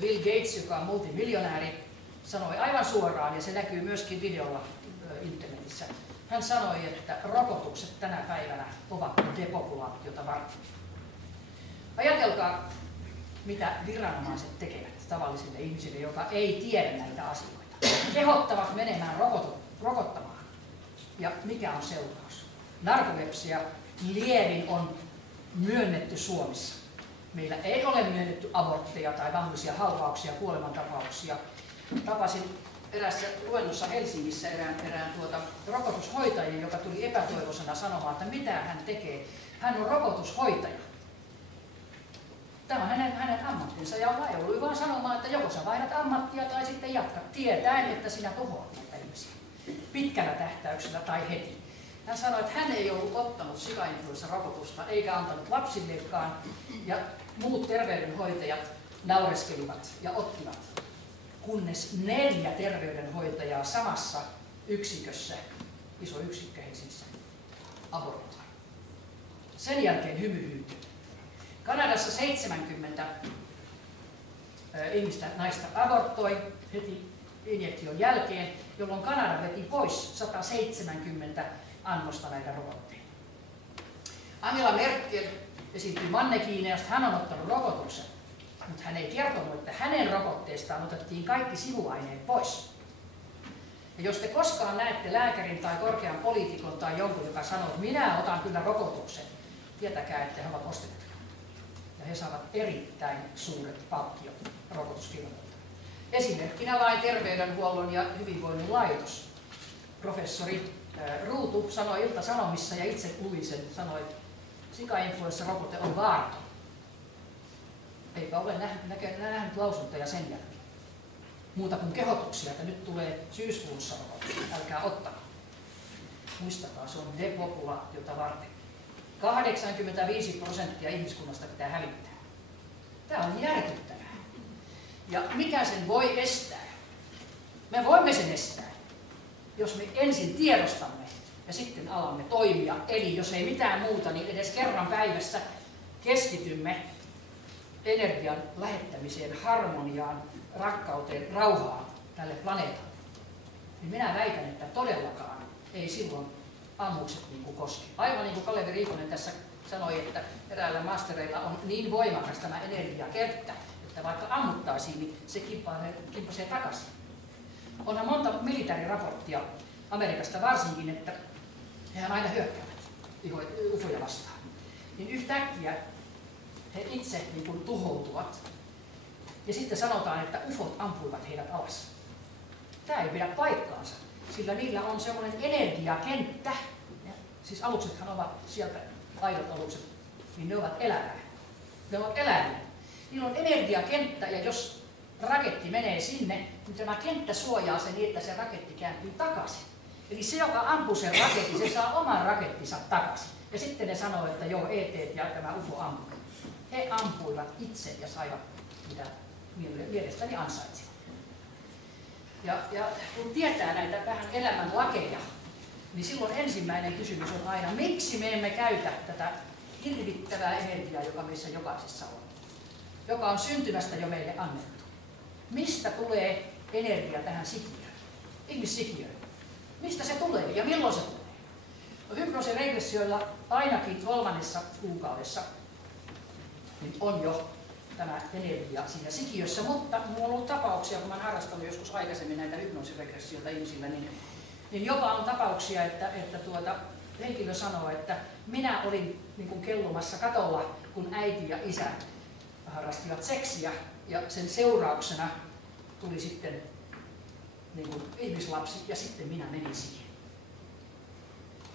Bill Gates, joka on multimiljonääri, sanoi aivan suoraan, ja se näkyy myöskin videolla internetissä. Hän sanoi, että rokotukset tänä päivänä ovat depopulaatiota varten. Ajatelkaa, mitä viranomaiset tekevät tavallisille ihmisille, joka ei tiedä näitä asioita. Kehottavat menemään rokottamaan. Ja mikä on seuraus? Narkolepsia lievin on myönnetty Suomessa. Meillä ei ole myönnetty abortteja tai mahdollisia halvauksia, kuolemantapauksia. Tapasin eräässä luennossa Helsingissä erään rokotushoitajan, joka tuli epätoivoisena sanomaan, että mitä hän tekee. Hän on rokotushoitaja. Tämä on hänen ammattinsa ja on joudui vaan sanomaan, että joko sä vaihdat ammattia tai sitten jatkat tietäen, että sinä tuhoat näitä ihmisiä. Pitkällä tähtäyksellä tai heti. Hän sanoi, että hän ei ollut ottanut sika-influenssarokotusta eikä antanut lapsillekaan ja muut terveydenhoitajat naureskelivat ja ottivat. Kunnes 4 terveydenhoitajaa samassa yksikössä, iso yksikkö Helsingissä, aborttoi. Sen jälkeen hymy hyytyi. Kanadassa 70 naista aborttoi heti injektion jälkeen, jolloin Kanada veti pois 170 annosta näitä rokotteita. Angela Merkel esiintyi mannekiineasta, hän on ottanut rokotuksen. Mutta hän ei kertonut, että hänen rokotteestaan otettiin kaikki sivuaineet pois. Ja jos te koskaan näette lääkärin tai korkean poliitikon tai jonkun, joka sanoo, että minä otan kyllä rokotuksen, tietäkää, että he ovat ostettuja. Ja he saavat erittäin suuret palkkiot rokotusfirmoilta. Esimerkkinä vain terveydenhuollon ja hyvinvoinnin laitos. Professori Ruutu sanoi Ilta-Sanomissa, ja itse luin sen, sanoi, että sika-influenssarokote on vaaraton. Eipä ole nähnyt lausuntoja sen jälkeen. Muuta kuin kehotuksia, että nyt tulee syyskuussa rokote. Älkää ottakaa. Muistakaa, se on depopulaatiota varten. 85% ihmiskunnasta pitää hävittää. Tämä on järkyttävää. Ja mikä sen voi estää? Me voimme sen estää. jos me ensin tiedostamme ja sitten alamme toimia. Eli jos ei mitään muuta, niin edes kerran päivässä keskitymme energian lähettämiseen, harmoniaan, rakkauteen, rauhaan tälle planeetalle. Niin minä väitän, että todellakaan ei silloin ammukset koske. Aivan niin kuin Kalevi Riikonen tässä sanoi, että eräällä mastereilla on niin voimakas tämä energiakenttä, että vaikka ammuttaisiin, niin se kimpasee takaisin. Onhan monta militaariraporttia Amerikasta varsinkin, että hehän aina hyökkäävät ufoja vastaan. Niin yhtäkkiä he itse tuhoutuvat ja sitten sanotaan, että ufot ampuivat heidät alas. Tämä ei pidä paikkaansa, sillä niillä on semmoinen energiakenttä. Siis aluksethan ovat sieltä, aidot alukset, niin ne ovat eläviä. Ne ovat eläviä. Niillä on energiakenttä ja jos raketti menee sinne, niin tämä kenttä suojaa sen niin, että se raketti kääntyy takaisin. Eli se, joka ampuu sen raketin, se saa oman rakettinsa takaisin. Ja sitten ne sanoo, että joo, ET ja tämä UFO ampui. He ampuivat itse ja saivat mitä mielestäni ansaitsivat. Ja kun tietää näitä vähän elämän lakeja, niin silloin ensimmäinen kysymys on aina, miksi me emme käytä tätä hirvittävää energiaa, joka meissä jokaisessa on, joka on syntymästä jo meille annettu. Mistä tulee energia tähän sikiöön, ihmissikiöön? Mistä se tulee ja milloin se tulee? No, hypnoosiregressioilla ainakin 3. kuukaudessa niin on jo tämä energia siinä sikiössä, mutta minulla on ollut tapauksia, kun olen harrastanut joskus aikaisemmin näitä hypnoosiregressioita ihmisillä, niin jopa on tapauksia, että henkilö sanoo, että minä olin kellumassa katolla, kun äiti ja isä harrastivat seksiä ja sen seurauksena tuli sitten ihmislapsi ja sitten minä menin siihen.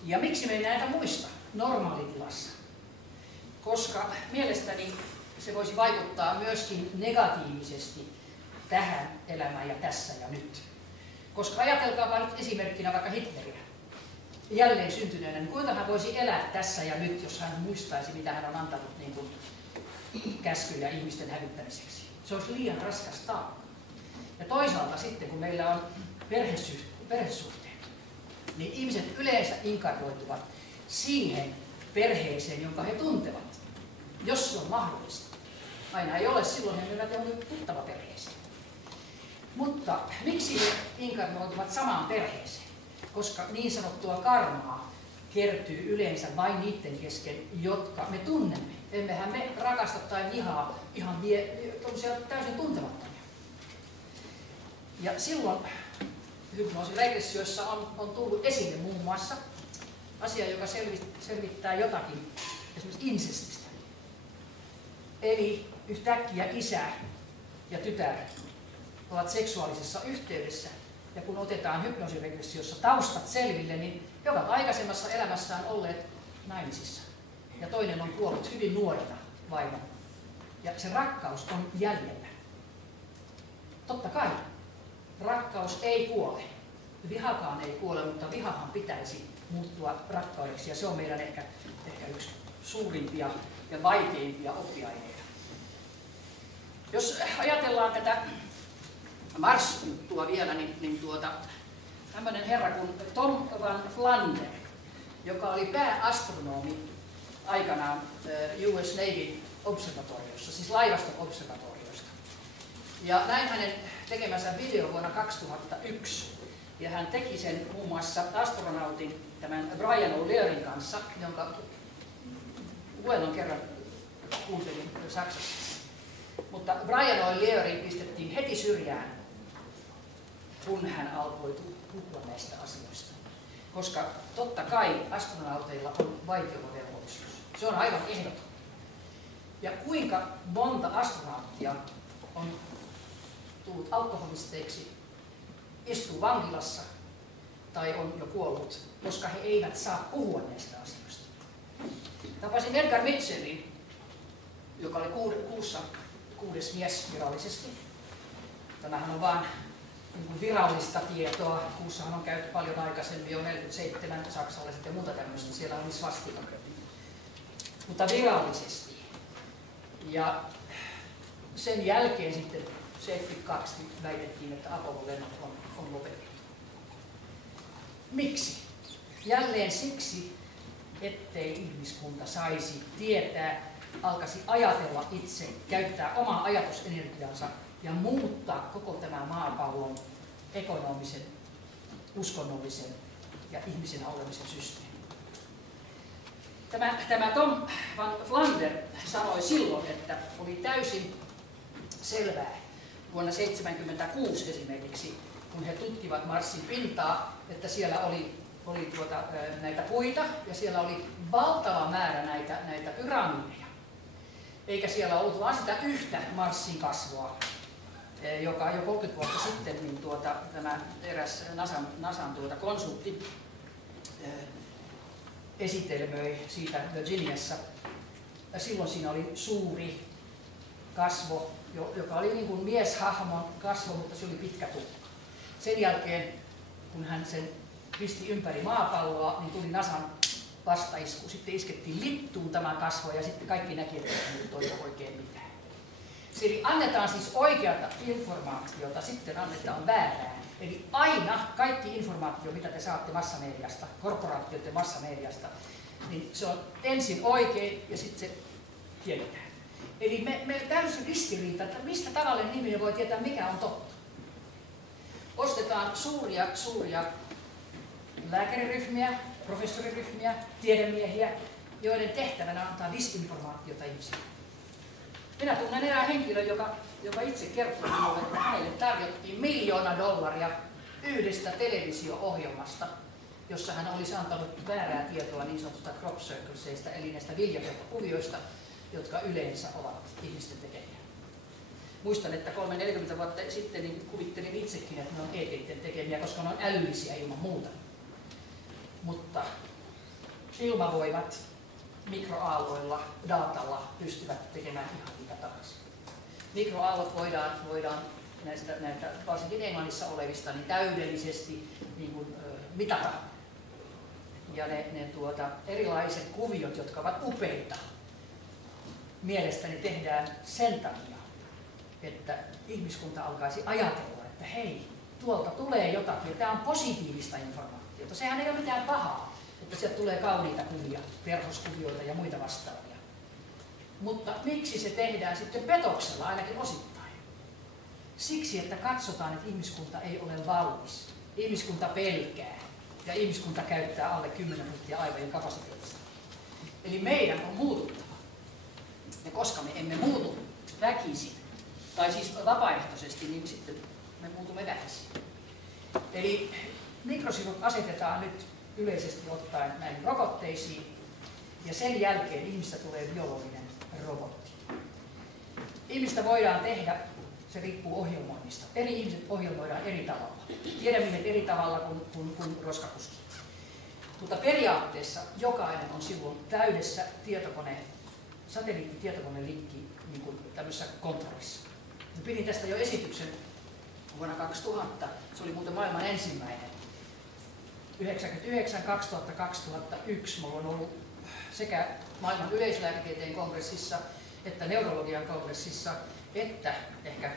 Ja miksi me ei näitä muista normaalitilassa? Koska mielestäni se voisi vaikuttaa myöskin negatiivisesti tähän elämään ja tässä ja nyt. Koska ajatelkaa nyt esimerkkinä vaikka Hitleriä, jälleen syntyneenä, niin kuinka hän voisi elää tässä ja nyt, jos hän muistaisi, mitä hän on antanut käskyjä ihmisten hävittämiseksi. Se olisi liian raskas taakka. Ja toisaalta sitten, kun meillä on perhesuhteet, niin ihmiset yleensä inkarnoituvat siihen perheeseen, jonka he tuntevat, jos se on mahdollista. Aina ei ole, silloin he menevät johonkin tuttava perheeseen. Mutta miksi he inkarnoituvat samaan perheeseen? Koska niin sanottua karmaa kertyy yleensä vain niiden kesken, jotka me tunnemme. Emmehän me rakasta tai vihaa ihan täysin tuntemattomia. Ja silloin hypnoosiregressioissa on tullut esille muun muassa asia, joka selvittää jotakin esimerkiksi insestistä. Eli yhtäkkiä isä ja tytär ovat seksuaalisessa yhteydessä, ja kun otetaan hypnoosiregressiossa taustat selville, niin he ovat aikaisemmassa elämässään olleet naimisissa. Ja toinen on kuollut hyvin nuorena vaimona. Ja se rakkaus on jäljellä. Totta kai, rakkaus ei kuole. Vihakaan ei kuole, mutta vihahan pitäisi muuttua rakkaudeksi. Ja se on meidän ehkä yksi suurimpia ja vaikeimpia oppiaineita. Jos ajatellaan tätä Mars-juttua vielä, niin tämmöinen herra kuin Tom Van Flander, joka oli pääastronomi aikanaan US Navy observatoriossa, siis laivaston observatoriosta. Ja näin hänen tekemänsä video vuonna 2001. Ja hän teki sen muun muassa astronautin tämän Brian O'Learyn kanssa, jonka luennon kerran kuuntelin Saksassa. Mutta Brian O'Leary pistettiin heti syrjään, kun hän alkoi puhua näistä asioista. Koska totta kai astronauteilla on vaitiolovelvollisuus. Se on aivan ehdoton. Ja kuinka monta astronauttia on tullut alkoholisteiksi, istuu vankilassa tai on jo kuollut, koska he eivät saa puhua näistä asioista. Tapasin Edgar Mitchellin, joka oli kuussa 6. mies virallisesti. Tämähän on vain virallista tietoa. Kuussahan on käyty paljon aikaisemmin, jo 47 saksalaiset ja muuta tämmöistä. Siellä oli svastika. Mutta virallisesti. Ja sen jälkeen sitten 72 väitettiin, että Apollo-lennot on lopetettu. Miksi? Jälleen siksi, ettei ihmiskunta saisi tietää, alkaisi ajatella itse, käyttää omaa ajatusenergiansa ja muuttaa koko tämän maapallon ekonomisen, uskonnollisen ja ihmisenä olemisen systeemin. Tämä Tom van Vlander sanoi silloin, että oli täysin selvää vuonna 1976 esimerkiksi, kun he tutkivat Marsin pintaa, että siellä oli näitä puita ja siellä oli valtava määrä näitä pyramideja. Eikä siellä ollut vain sitä yhtä Marsin kasvoa, joka jo 30 vuotta sitten niin tämä eräs NASAn konsultti esitelmöi siitä Virginiassa. Ja silloin siinä oli suuri kasvo, joka oli niin kuin mieshahmon kasvo, mutta se oli pitkä tukka. Sen jälkeen, kun hän sen pisti ympäri maapalloa, niin tuli NASAn vastaisku. Sitten iskettiin littuun tämä kasvo ja sitten kaikki näki, että ei toivo oikein mitään. Eli annetaan siis oikeata informaatiota, sitten annetaan väärää. Eli aina kaikki informaatio, mitä te saatte massamediasta, korporaatioiden massamediasta, niin se on ensin oikein ja sitten se tiedetään. Eli me täysin ristiriita, että mistä tavallinen ihminen voi tietää, mikä on totta. Ostetaan suuria lääkäriryhmiä, professoriryhmiä, tiedemiehiä, joiden tehtävänä on antaa disinformaatiota ihmisille. Minä tunnen erään henkilön, joka itse kertoi minulle, että hänelle tarjottiin $1 miljoonaa yhdestä televisio-ohjelmasta, jossa hän olisi antanut väärää tietoa niin sanotusta crop circlesista, eli näistä viljaverkkokuvioista, jotka yleensä ovat ihmisten tekemiä. Muistan, että 30-40 vuotta sitten niin kuvittelin itsekin, että ne on ET:n tekemiä, koska ne on älyllisiä ilman muuta. Mutta ilmavoimat mikroaalloilla, datalla pystyvät tekemään ihan mitä tahansa. Mikroaallot voidaan näitä varsinkin Englannissa olevista niin täydellisesti niin kuin, mitata. Ja ne erilaiset kuviot, jotka ovat upeita, mielestäni tehdään sen takia, että ihmiskunta alkaisi ajatella, että hei, tuolta tulee jotakin ja tämä on positiivista informaatiota. Sehän ei ole mitään pahaa, että sieltä tulee kauniita kuvia, perhoskuvioita ja muita vastaavia. Mutta miksi se tehdään sitten petoksella ainakin osittain? Siksi, että katsotaan, että ihmiskunta ei ole valmis. Ihmiskunta pelkää ja ihmiskunta käyttää alle 10 minuuttia aivojen kapasiteetista. Eli meidän on muututtava. Ja koska me emme muutu väkisin, tai siis vapaaehtoisesti, niin sitten me muutumme väkisin. Eli mikrosirut asetetaan nyt yleisesti ottaen näihin rokotteisiin, ja sen jälkeen ihmistä tulee biologinen robotti. Ihmistä voidaan tehdä, se riippuu ohjelmoinnista. Eri ihmiset ohjelmoidaan eri tavalla. Tiedemiehet eri tavalla kuin roskakuski. Mutta periaatteessa jokainen on silloin täydessä satelliittitietokonelinkki niin kuin tämmöisessä kontrollissa. Pidin tästä jo esityksen vuonna 2000. Se oli muuten maailman ensimmäinen. 1999, 2000, 2001 minulla on ollut sekä maailman yleislääketieteen kongressissa että neurologian kongressissa että ehkä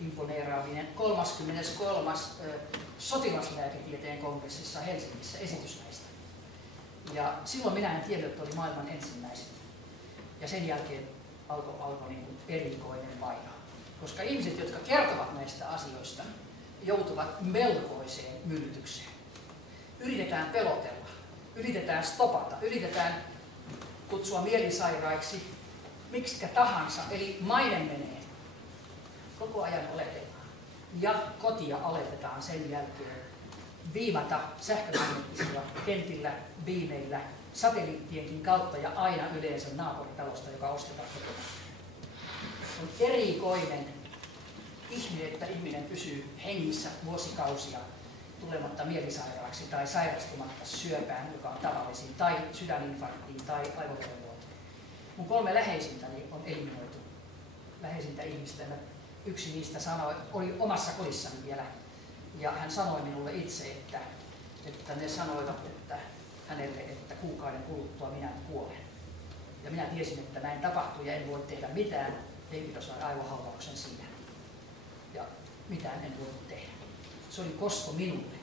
imponeeraaminen 33. sotilaslääketieteen kongressissa Helsingissä esitys näistä. Ja silloin minä en tiedä, että oli maailman ensimmäiset. Ja sen jälkeen alkoi niin kuin erikoinen vaino. Koska ihmiset, jotka kertovat näistä asioista, joutuvat melkoiseen myllytykseen. Yritetään pelotella, yritetään stopata, yritetään kutsua mielisairaiksi, miksikä tahansa, eli maine menee. Koko ajan oletetaan. Ja kotia aletetaan sen jälkeen viimata sähkömagneettisilla kentillä, biimeillä, satelliittienkin kautta ja aina yleensä naapuritalosta, joka ostetaan kokonaan. On erikoinen ihme, että ihminen pysyy hengissä vuosikausia tulematta mielisairaaksi tai sairastumatta syöpään, joka on tavallisin, tai sydäninfarktiin tai aivoverenvuotoon. Mun 3 läheisintäni on eliminoitu läheisintä ihmistä. Yksi niistä oli omassa kodissani vielä, ja hän sanoi minulle itse, että ne sanoivat että hänelle, että kuukauden kuluttua minä kuolen. Ja minä tiesin, että näin tapahtui ja en voi tehdä mitään. Henkilö sai aivohalvauksen siinä. Ja mitään en voinut tehdä. Se oli kosto minulle,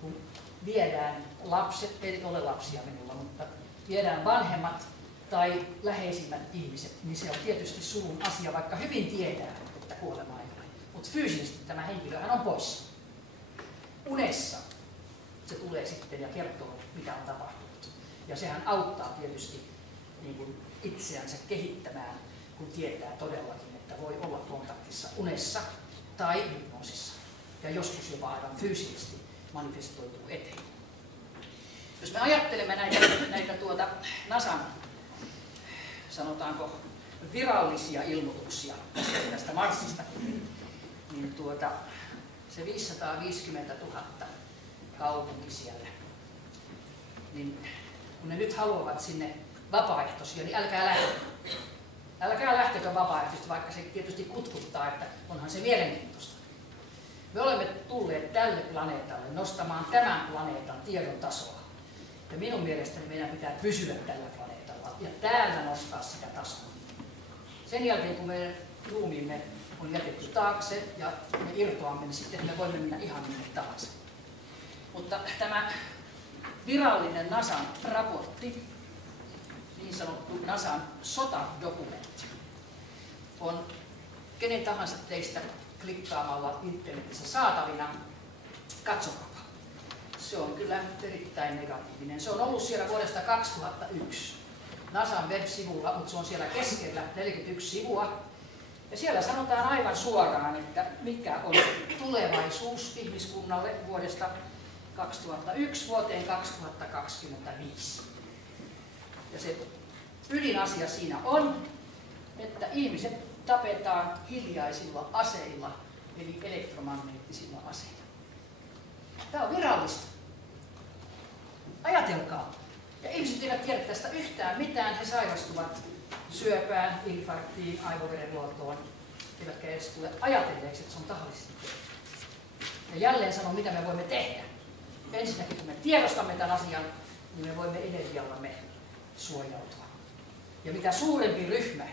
kun viedään lapset, ei ole lapsia minulla, mutta viedään vanhemmat tai läheisimmät ihmiset, niin se on tietysti surun asia, vaikka hyvin tietää, että kuolema ei ole. Mutta fyysisesti tämä henkilöhän on poissa. Unessa se tulee sitten ja kertoo, mitä on tapahtunut. Ja sehän auttaa tietysti niin kuin itseänsä kehittämään, kun tietää todellakin, että voi olla kontaktissa unessa tai hypnoosissa. Ja joskus jopa aivan fyysisesti manifestoituu eteen. Jos me ajattelemme näitä NASAn, sanotaanko, virallisia ilmoituksia tästä Marsista, niin se 550 000 kaupunki siellä, niin kun ne nyt haluavat sinne vapaaehtoisia, niin älkää lähtekö. Älkää lähtekö vapaaehtoisesti, vaikka se tietysti kutkuttaa, että onhan se mielenkiintoista. Me olemme tulleet tälle planeetalle nostamaan tämän planeetan tiedon tasoa. Ja minun mielestäni meidän pitää pysyä tällä planeetalla ja täällä nostaa sitä tasoa. Sen jälkeen kun meidän ruumiimme on jätetty taakse ja me irtoamme, niin sitten me voimme mennä ihan minne tahansa. Mutta tämä virallinen NASAn raportti, niin sanottu NASAn sotadokumentti, on kenen tahansa teistä klikkaamalla internetissä saatavina. Katsokaa. Se on kyllä erittäin negatiivinen. Se on ollut siellä vuodesta 2001 NASAn web-sivulla, mutta se on siellä keskellä 41 sivua. Ja siellä sanotaan aivan suoraan, että mikä on tulevaisuus ihmiskunnalle vuodesta 2001 vuoteen 2025. Ja se ydinasia siinä on, että ihmiset tapetaan hiljaisilla aseilla, eli elektromagneettisilla aseilla. Tämä on virallista. Ajatelkaa. Ja ihmiset eivät tiedä tästä yhtään mitään. He sairastuvat syöpään, infarktiin, aivoverenvuotoon, eivätkä edes tule ajatelleeksi, että se on tahallisesti. Ja jälleen sanon, mitä me voimme tehdä. Ensinnäkin, kun me tiedostamme tämän asian, niin me voimme energiallamme suojautua. Ja mitä suurempi ryhmä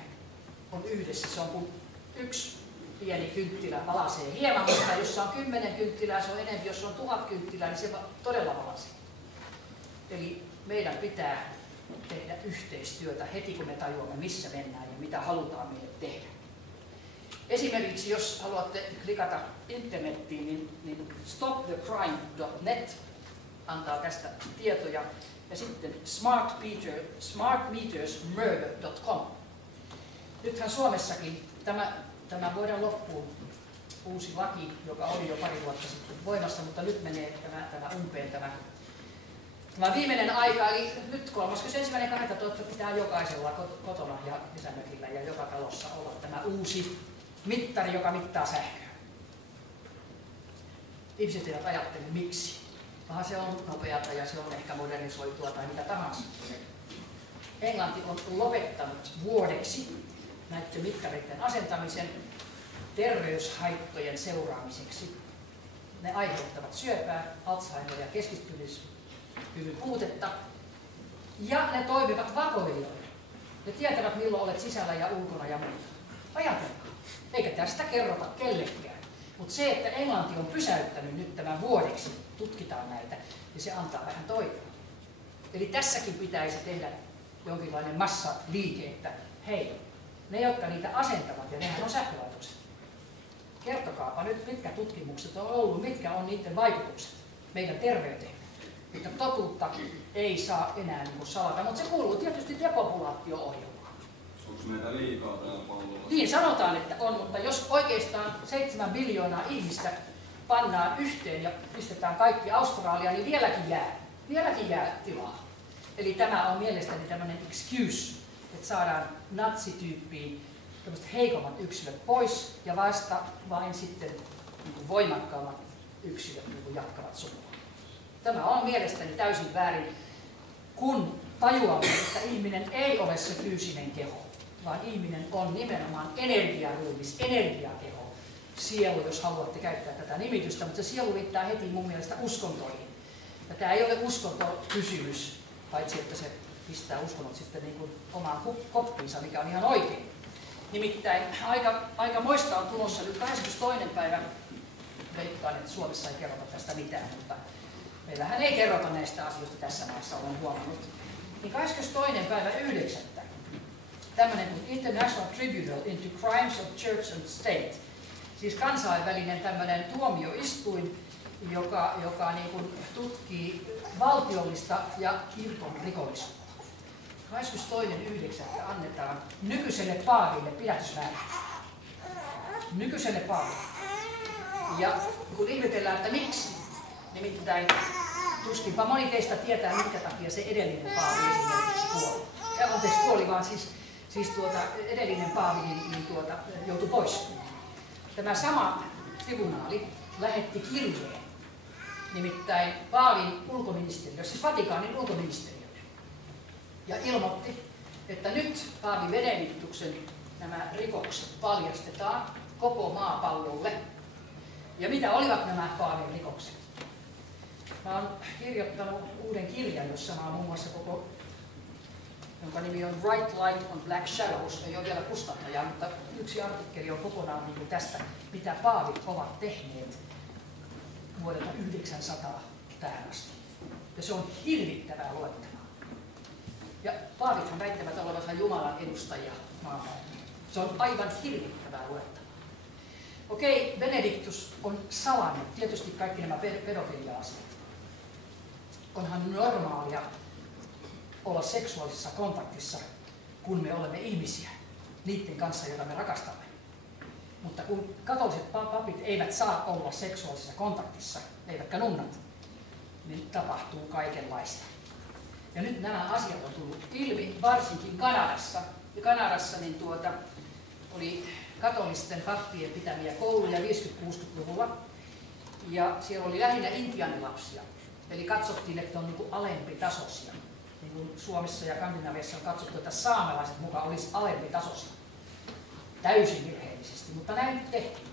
on yhdessä, se on kun yksi pieni kynttilä valaisee hieman, mutta jos on 10 kynttilää, se on enemmän. Jos on 1000 kynttilää, niin se todella valaisee. Eli meidän pitää tehdä yhteistyötä heti, kun me tajuamme, missä mennään ja mitä halutaan meille tehdä. Esimerkiksi, jos haluatte klikata internettiin, niin stopthecrime.net antaa tästä tietoja. Ja sitten smartmetersmurder.com. Nythän Suomessakin tämän vuoden loppuun uusi laki, joka oli jo pari vuotta sitten voimassa, mutta nyt menee tämä umpeen tämä viimeinen aika, eli nyt 31.12. pitää jokaisella kotona ja kesämökillä ja joka talossa olla tämä uusi mittari, joka mittaa sähköä. Ihmiset eivät ajattele miksi. Vaan se on nopeata ja se on ehkä modernisoitua tai mitä tahansa. Englanti on lopettanut vuodeksi näiden mittareiden asentamisen terveyshaittojen seuraamiseksi. Ne aiheuttavat syöpää, Alzheimeria ja keskittymiskyvyn puutetta. Ja ne toimivat vakoilijoina. Ne tietävät milloin olet sisällä ja ulkona ja muuta. Ajatelkaa. Eikä tästä kerrota kellekään. Mutta se, että Englanti on pysäyttänyt nyt tämän vuodeksi, tutkitaan näitä, niin se antaa vähän toivoa. Eli tässäkin pitäisi tehdä jonkinlainen massaliike, että hei, ne jotka niitä asentavat, ja nehän on sähkölaitokset. Kertokaapa nyt, mitkä tutkimukset on ollut, mitkä on niiden vaikutukset meidän terveyteen. Että totuutta ei saa enää niin salata, mutta se kuuluu tietysti depopulaatio-ohjelmaan. Onko meitä liikaa täällä pallolla? Niin sanotaan, että on, mutta jos oikeastaan 7 biljoonaa ihmistä pannaan yhteen ja pistetään kaikki Australiaan, niin vieläkin jää tilaa. Eli tämä on mielestäni tämmöinen excuse, että saadaan natsityyppiin heikommat yksilöt pois ja vasta vain sitten niin voimakkaammat yksilöt niin jatkavat sukua. Tämä on mielestäni täysin väärin, kun tajuamme, että ihminen ei ole se fyysinen keho, vaan ihminen on nimenomaan energiaruumis, energiakeho, sielu, jos haluatte käyttää tätä nimitystä, mutta se sielu viittaa heti mun mielestä uskontoihin. Ja tämä ei ole uskontokysymys, paitsi että se pistää uskonnot sitten niin kuin omaan koppiinsa, mikä on ihan oikein. Nimittäin aika moista on tulossa nyt 22. päivä, veikkaan, että Suomessa ei kerrota tästä mitään, mutta meillähän ei kerrota näistä asioista tässä maassa, olen huomannut, niin 22.9. tämmöinen kuin International Tribunal into Crimes of Church and State, siis kansainvälinen tämmöinen tuomioistuin, joka niin kuin tutkii valtiollista ja kirkon rikollisuutta. 22.9. annetaan nykyiselle paaville pidätysmääräys. Nykyiselle paaville. Ja kun ihmetellään, että miksi, nimittäin tuskinpa moni teistä tietää, minkä takia se edellinen paavi esimerkiksi kuoli. Vaan edellinen paavi joutui pois. Tämä sama tribunaali lähetti kirjeen, nimittäin paavin ulkoministeriö, siis Vatikaanin ulkoministeriölle, ja ilmoitti, että nyt paavi Benediktuksen nämä rikokset paljastetaan koko maapallolle. Ja mitä olivat nämä paavin rikokset? Mä oon kirjoittanut uuden kirjan, jossa mä oon muun muassa jonka nimi on Bright Light on Black Shadows, ei ole vielä kustantaja, mutta yksi artikkeli on kokonaan niin kuin tästä, mitä paavit ovat tehneet vuodelta 900 tähän asti. Ja se on hirvittävää luettavaa. Ja paavithan väittävät olevansa Jumalan edustajia maapallolla. Se on aivan hirvittävää luettavaa. Okei, Benediktus on salannut tietysti kaikki nämä pedofilia-asiat. Onhan normaalia olla seksuaalisessa kontaktissa, kun me olemme ihmisiä, niiden kanssa, joita me rakastamme. Mutta kun katoliset papit eivät saa olla seksuaalisessa kontaktissa, eivätkä nunnat, niin tapahtuu kaikenlaista. Ja nyt nämä asiat on tullut ilmi, varsinkin Kanadassa. Ja Kanadassa oli katolisten pappien pitämiä kouluja 50-60-luvulla. Ja siellä oli lähinnä intiaanilapsia. Eli katsottiin, että on niin kuin alempitasoisia. Niin kuin Suomessa ja Skandinaviassa on katsottu, että saamelaiset mukaan olisi alempitasoisia. Täysin virheellisesti, mutta näin tehtiin.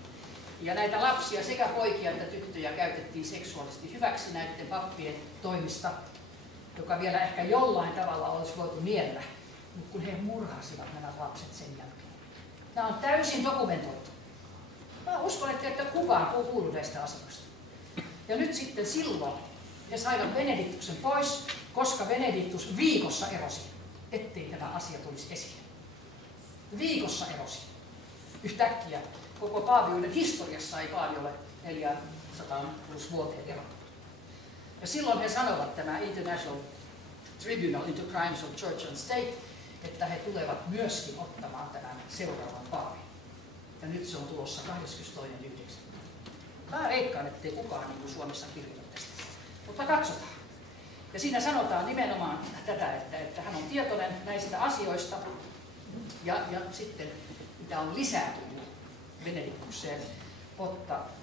Ja näitä lapsia, sekä poikia että tyttöjä, käytettiin seksuaalisesti hyväksi näiden pappien toimista, joka vielä ehkä jollain tavalla olisi voitu niellä, mutta kun he murhasivat nämä lapset sen jälkeen. Nämä on täysin dokumentoitu. Mä uskon, että kukaan kuuluu näistä asioista. Ja nyt sitten silloin he saivat Benediktuksen pois, koska Benediktus viikossa erosi, ettei tämä asia tulisi esiin. Viikossa erosi. Yhtäkkiä koko paaviuden historiassa ei paavi ole 400 plus vuoteen eronnut. Ja silloin he sanovat, tämä International Tribunal into Crimes of Church and State, että he tulevat myöskin ottamaan tämän seuraavan paavin. Ja nyt se on tulossa 22.9. Mä veikkaan, ettei kukaan niin kuin Suomessa kirjoita tästä. Mutta katsotaan. Ja siinä sanotaan nimenomaan tätä, että hän on tietoinen näistä asioista. Ja sitten, mitä on lisääntynyt Benediktukseen,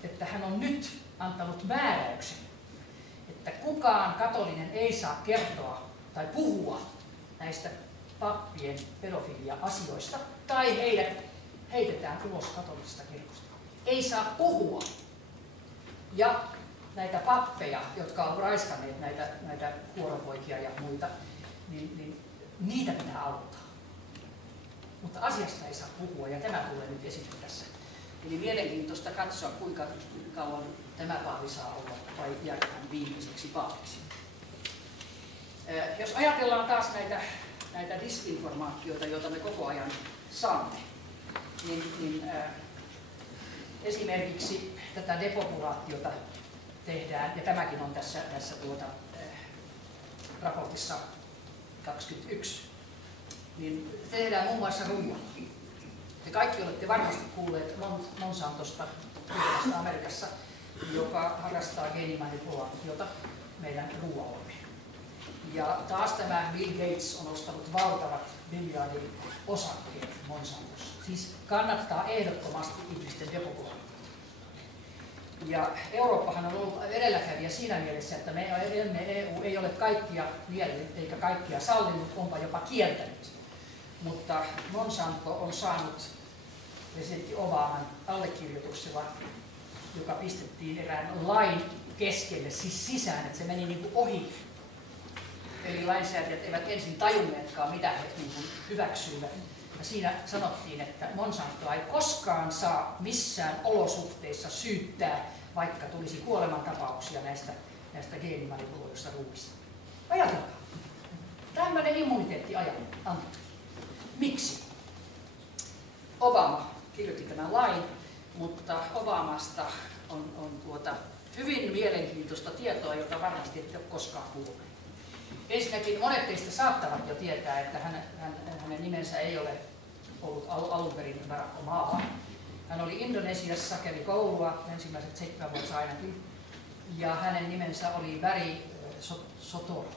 että hän on nyt antanut määräyksen, että kukaan katolinen ei saa kertoa tai puhua näistä pappien pedofilia-asioista, tai heidät heitetään ulos katolisesta kirkosta. Ei saa puhua. Ja näitä pappeja, jotka ovat raiskanneet näitä kuoropoikia ja muita, niin niitä pitää auttaa. Mutta asiasta ei saa puhua, ja tämä tulee nyt esille tässä. Eli mielenkiintoista katsoa, kuinka kauan tämä paavi saa olla, vai jääkö hän viimeiseksi paaviksi. Jos ajatellaan taas näitä disinformaatioita, joita me koko ajan saamme, niin esimerkiksi tätä depopulaatiota tehdään, ja tämäkin on tässä raportissa 21, niin tehdään muun muassa ruoalla. Te kaikki olette varmasti kuulleet Monsantosta Amerikassa, joka harrastaa geenimanipulaatiota meidän ruoallamme. Ja taas tämä Bill Gates on ostanut valtavat miljardin osakkeet Monsantossa. Siis kannattaa ehdottomasti ihmisten depopulaatiota. Ja Eurooppahan on ollut edelläkävijä siinä mielessä, että EU ei ole kaikkia niellyt eikä kaikkia sallinut, onpa jopa kieltänyt. Mutta Monsanto on saanut presidentti Obaman allekirjoituksella, joka pistettiin erään lain keskelle, siis sisään, että se meni niin kuin ohi. Eli lainsäätäjät eivät ensin tajunneetkaan, mitä he niin kuin hyväksyivät. Ja siinä sanottiin, että Monsantoa ei koskaan saa missään olosuhteissa syyttää, vaikka tulisi kuolemantapauksia näistä näistä geenimanipuloidusta ruuista. Ajatelkaa. Tämmöinen immuniteetti annettiin. Miksi? Obama kirjoitti tämän lain, mutta Obamasta on hyvin mielenkiintoista tietoa, jota varmasti ette ole koskaan kuulleet. Ensinnäkin monet teistä saattavat jo tietää, että hänen nimensä ei ole ollut alun perin Barack Obama. Hän oli Indonesiassa, kävi koulua ensimmäiset 7 vuotta ainakin, ja hänen nimensä oli Barry Soetoro.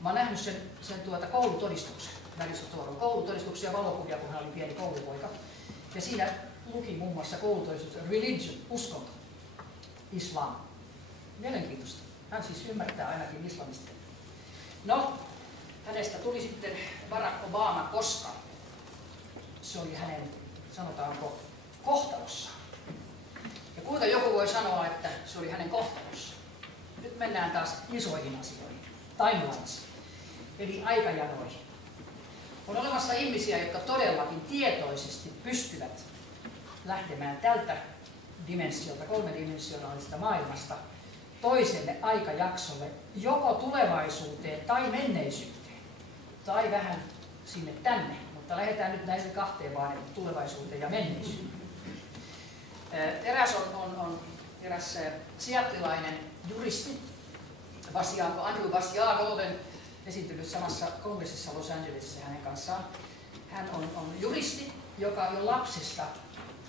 Mä oon nähnyt sen koulutodistuksen, Barry Soetoron koulutodistuksia ja valokuvia, kun hän oli pieni koulupoika. Ja siinä luki muun muassa koulutodistus religion, uskonto, islam. Mielenkiintoista. Hän siis ymmärtää ainakin islamista. No, hänestä tuli sitten Barack Obama, koska se oli hänen, sanotaanko, kohtalossaan. Ja kuinka joku voi sanoa, että se oli hänen kohtalossaan? Nyt mennään taas isoihin asioihin, timelines, eli aikajanoihin. On olemassa ihmisiä, jotka todellakin tietoisesti pystyvät lähtemään tältä dimensiolta, 3-dimensionaalista maailmasta toiselle aikajaksolle, joko tulevaisuuteen tai menneisyyteen, tai vähän sinne tänne, mutta lähdetään nyt näihin 2 vaan, tulevaisuuteen ja menneisyyteen. Eräs seattleilainen juristi, Andrew Basiago, olen esiintynyt samassa kongressissa Los Angelesissa hänen kanssaan. Hän on juristi, joka jo lapsesta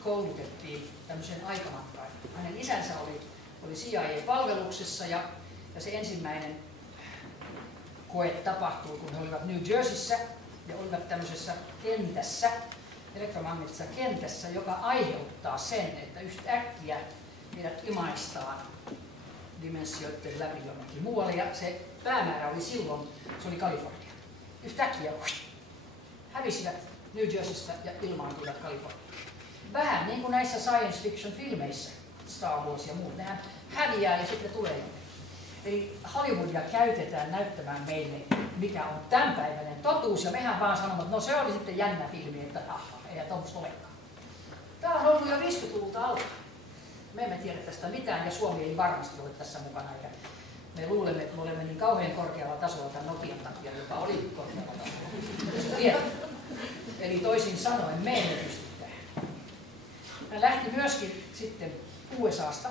koulutettiin tämmöiseen aikamatkaan. Hänen isänsä oli CIA-palveluksessa ja se ensimmäinen koe tapahtui, kun he olivat New Jerseyssä ja olivat tämmöisessä kentässä, elektromagneettisessa kentässä, joka aiheuttaa sen, että yhtäkkiä heidät imaistaan dimensioiden läpi jonnekin muualle, ja se päämäärä oli silloin, se oli Kalifornia. Yhtäkkiä hävisivät New Jerseystä ja ilmaantuivat Kaliforniaan. Vähän niin kuin näissä science fiction filmeissä, Star Wars ja muut, nehän häviää ja sitten tulee jonnekin. Eli Hollywoodia käytetään näyttämään meille, mikä on tämänpäiväinen totuus, ja mehän vaan sanomme, että no se oli sitten jännä filmi, että ei tuommoista olekaan. Tämä on ollut jo 50-luvulta alkaen. Me emme tiedä tästä mitään, ja Suomi ei varmasti ole tässä mukana, eikä me luulemme, että me olemme niin kauhean korkealla tasolla tämän Nokian takia, joka oli korkealla tasolla. Eli toisin sanoen me emme pysty tähän. Hän lähti myöskin sitten USAsta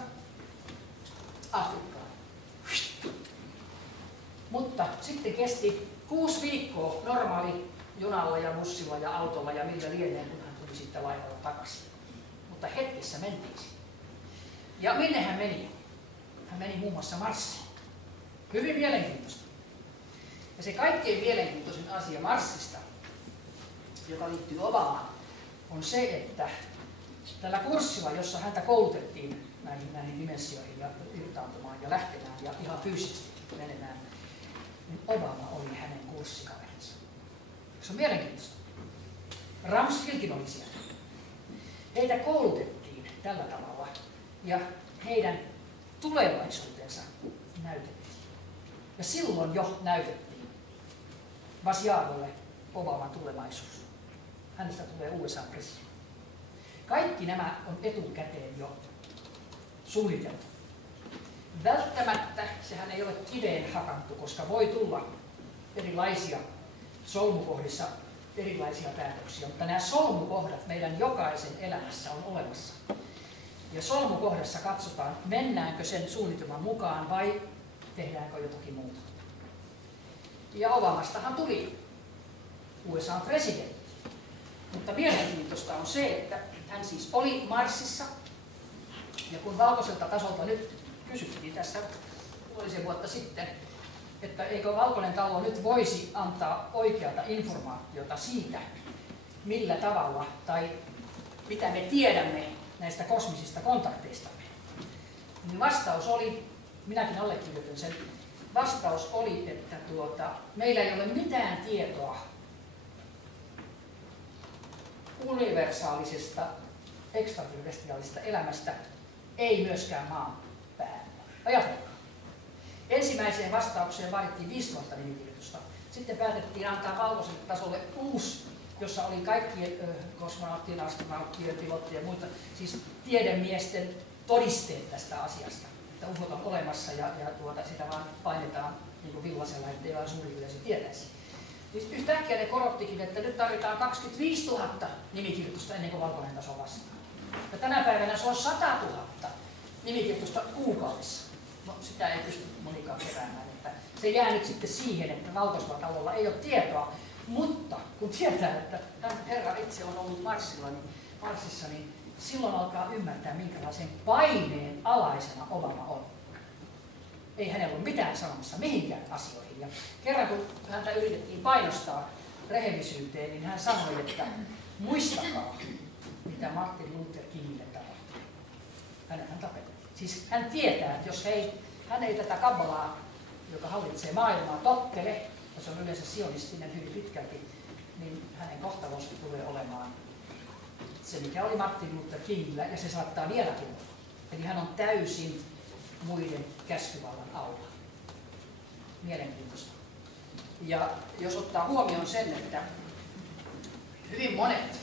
Afrikkaan. Mutta sitten kesti 6 viikkoa normaali junalla ja bussilla ja autolla ja millä lieneen, kun hän tuli sitten laivalla takaisin. Mutta hetkessä mentiin sinne. Ja minne hän meni? Hän meni muun muassa Marsiin. Hyvin mielenkiintoista. Ja se kaikkein mielenkiintoisin asia Marsista, joka liittyy Obamaan, on se, että tällä kurssilla, jossa häntä koulutettiin näihin dimensioihin ja irtaantumaan ja lähtemään ja ihan fyysisesti menemään, niin Obama oli hänen kurssikaverinsa. Se on mielenkiintoista. Rumsfeldkin oli siellä. Heitä koulutettiin tällä tavalla ja heidän tulevaisuutensa näytettiin. Ja silloin jo näytettiin Basiagolle Obaman tulevaisuus. Hänestä tulee USA-presidentti. Kaikki nämä on etukäteen jo suunniteltu. Välttämättä sehän ei ole kiveen hakattu, koska voi tulla erilaisia solmukohdissa erilaisia päätöksiä, mutta nämä solmukohdat meidän jokaisen elämässä on olemassa. Ja solmukohdassa katsotaan, mennäänkö sen suunnitelman mukaan vai tehdäänkö jotakin muuta. Ja Obamastahan tuli USA-presidentti. Mutta mielenkiintoista on se, että hän siis oli Marsissa, ja kun valkoiselta tasolta nyt kysyttiin tässä puolisen vuotta sitten, että eikö Valkoinen talo nyt voisi antaa oikeata informaatiota siitä, millä tavalla tai mitä me tiedämme näistä kosmisista kontakteistamme. Niin vastaus oli, minäkin allekirjoitin sen, vastaus oli, että meillä ei ole mitään tietoa universaalisesta ekstraterrestriaalisesta elämästä, ei myöskään maan päällä. Ajatelkaa. Ensimmäiseen vastaukseen vaadittiin 15 nimikirjoitusta. Sitten päätettiin antaa valkoiselle tasolle uusi, jossa oli kaikkien kosmonauttien, astronauttien, pilottien ja muita, siis tiedemiesten todisteet tästä asiasta. että ufot on olemassa ja sitä vaan painetaan niin villasella, ettei vaan suuri yleisö tietäisi. Yhtäkkiä ne korottikin, että nyt tarvitaan 25 000 nimikirjoitusta ennen kuin valkoinen taso vastaa. Ja tänä päivänä se on 100 000 nimikirjoitusta kuukaudessa. No sitä ei pysty monikaan keräämään. Että se jää nyt sitten siihen, että Valkoisella talolla ei ole tietoa. Mutta kun tietää, että tämä herra itse on ollut Marssissa, niin silloin alkaa ymmärtää, minkälaisen paineen alaisena Obama on. Ei hänellä ole mitään sanomassa mihinkään asioihin. Ja kerran kun häntä yritettiin painostaa rehellisyyteen, niin hän sanoi, että muistakaa, mitä Martin Luther Kingille tapahtui. Hänet tapetettiin. Siis hän tietää, että jos hän ei tätä kabbalaa, joka hallitsee maailmaa, tottele, ja se on yleensä sionistinen hyvin pitkälti, niin hänen kohtalonsa tulee olemaan se, mikä oli Martin Luther Kingillä, ja se saattaa vielä tulla. Eli hän on täysin muiden käskyvallan alla. Mielenkiintoista. Ja jos ottaa huomioon sen, että hyvin monet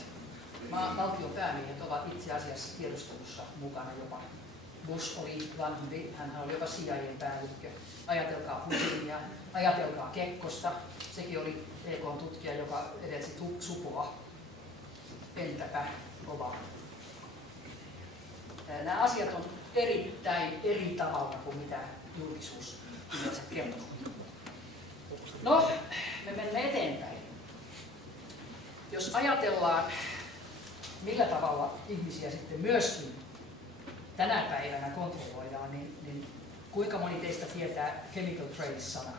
valtionpäämiehet ovat itse asiassa tiedustelussa mukana jopa. Bush oli vanhempi, hän oli jopa CIA-päällikkö. Ajatelkaa Putinia, ajatelkaa Kekkosta. Sekin oli EK-tutkija, joka edelsi Supua. Entäpä Obama? Nämä asiat on erittäin eri tavalla kuin mitä julkisuus yleensä kertoo. No, me menemme eteenpäin. Jos ajatellaan, millä tavalla ihmisiä sitten myöskin tänä päivänä kontrolloidaan, niin kuinka moni teistä tietää chemical trace-sanan?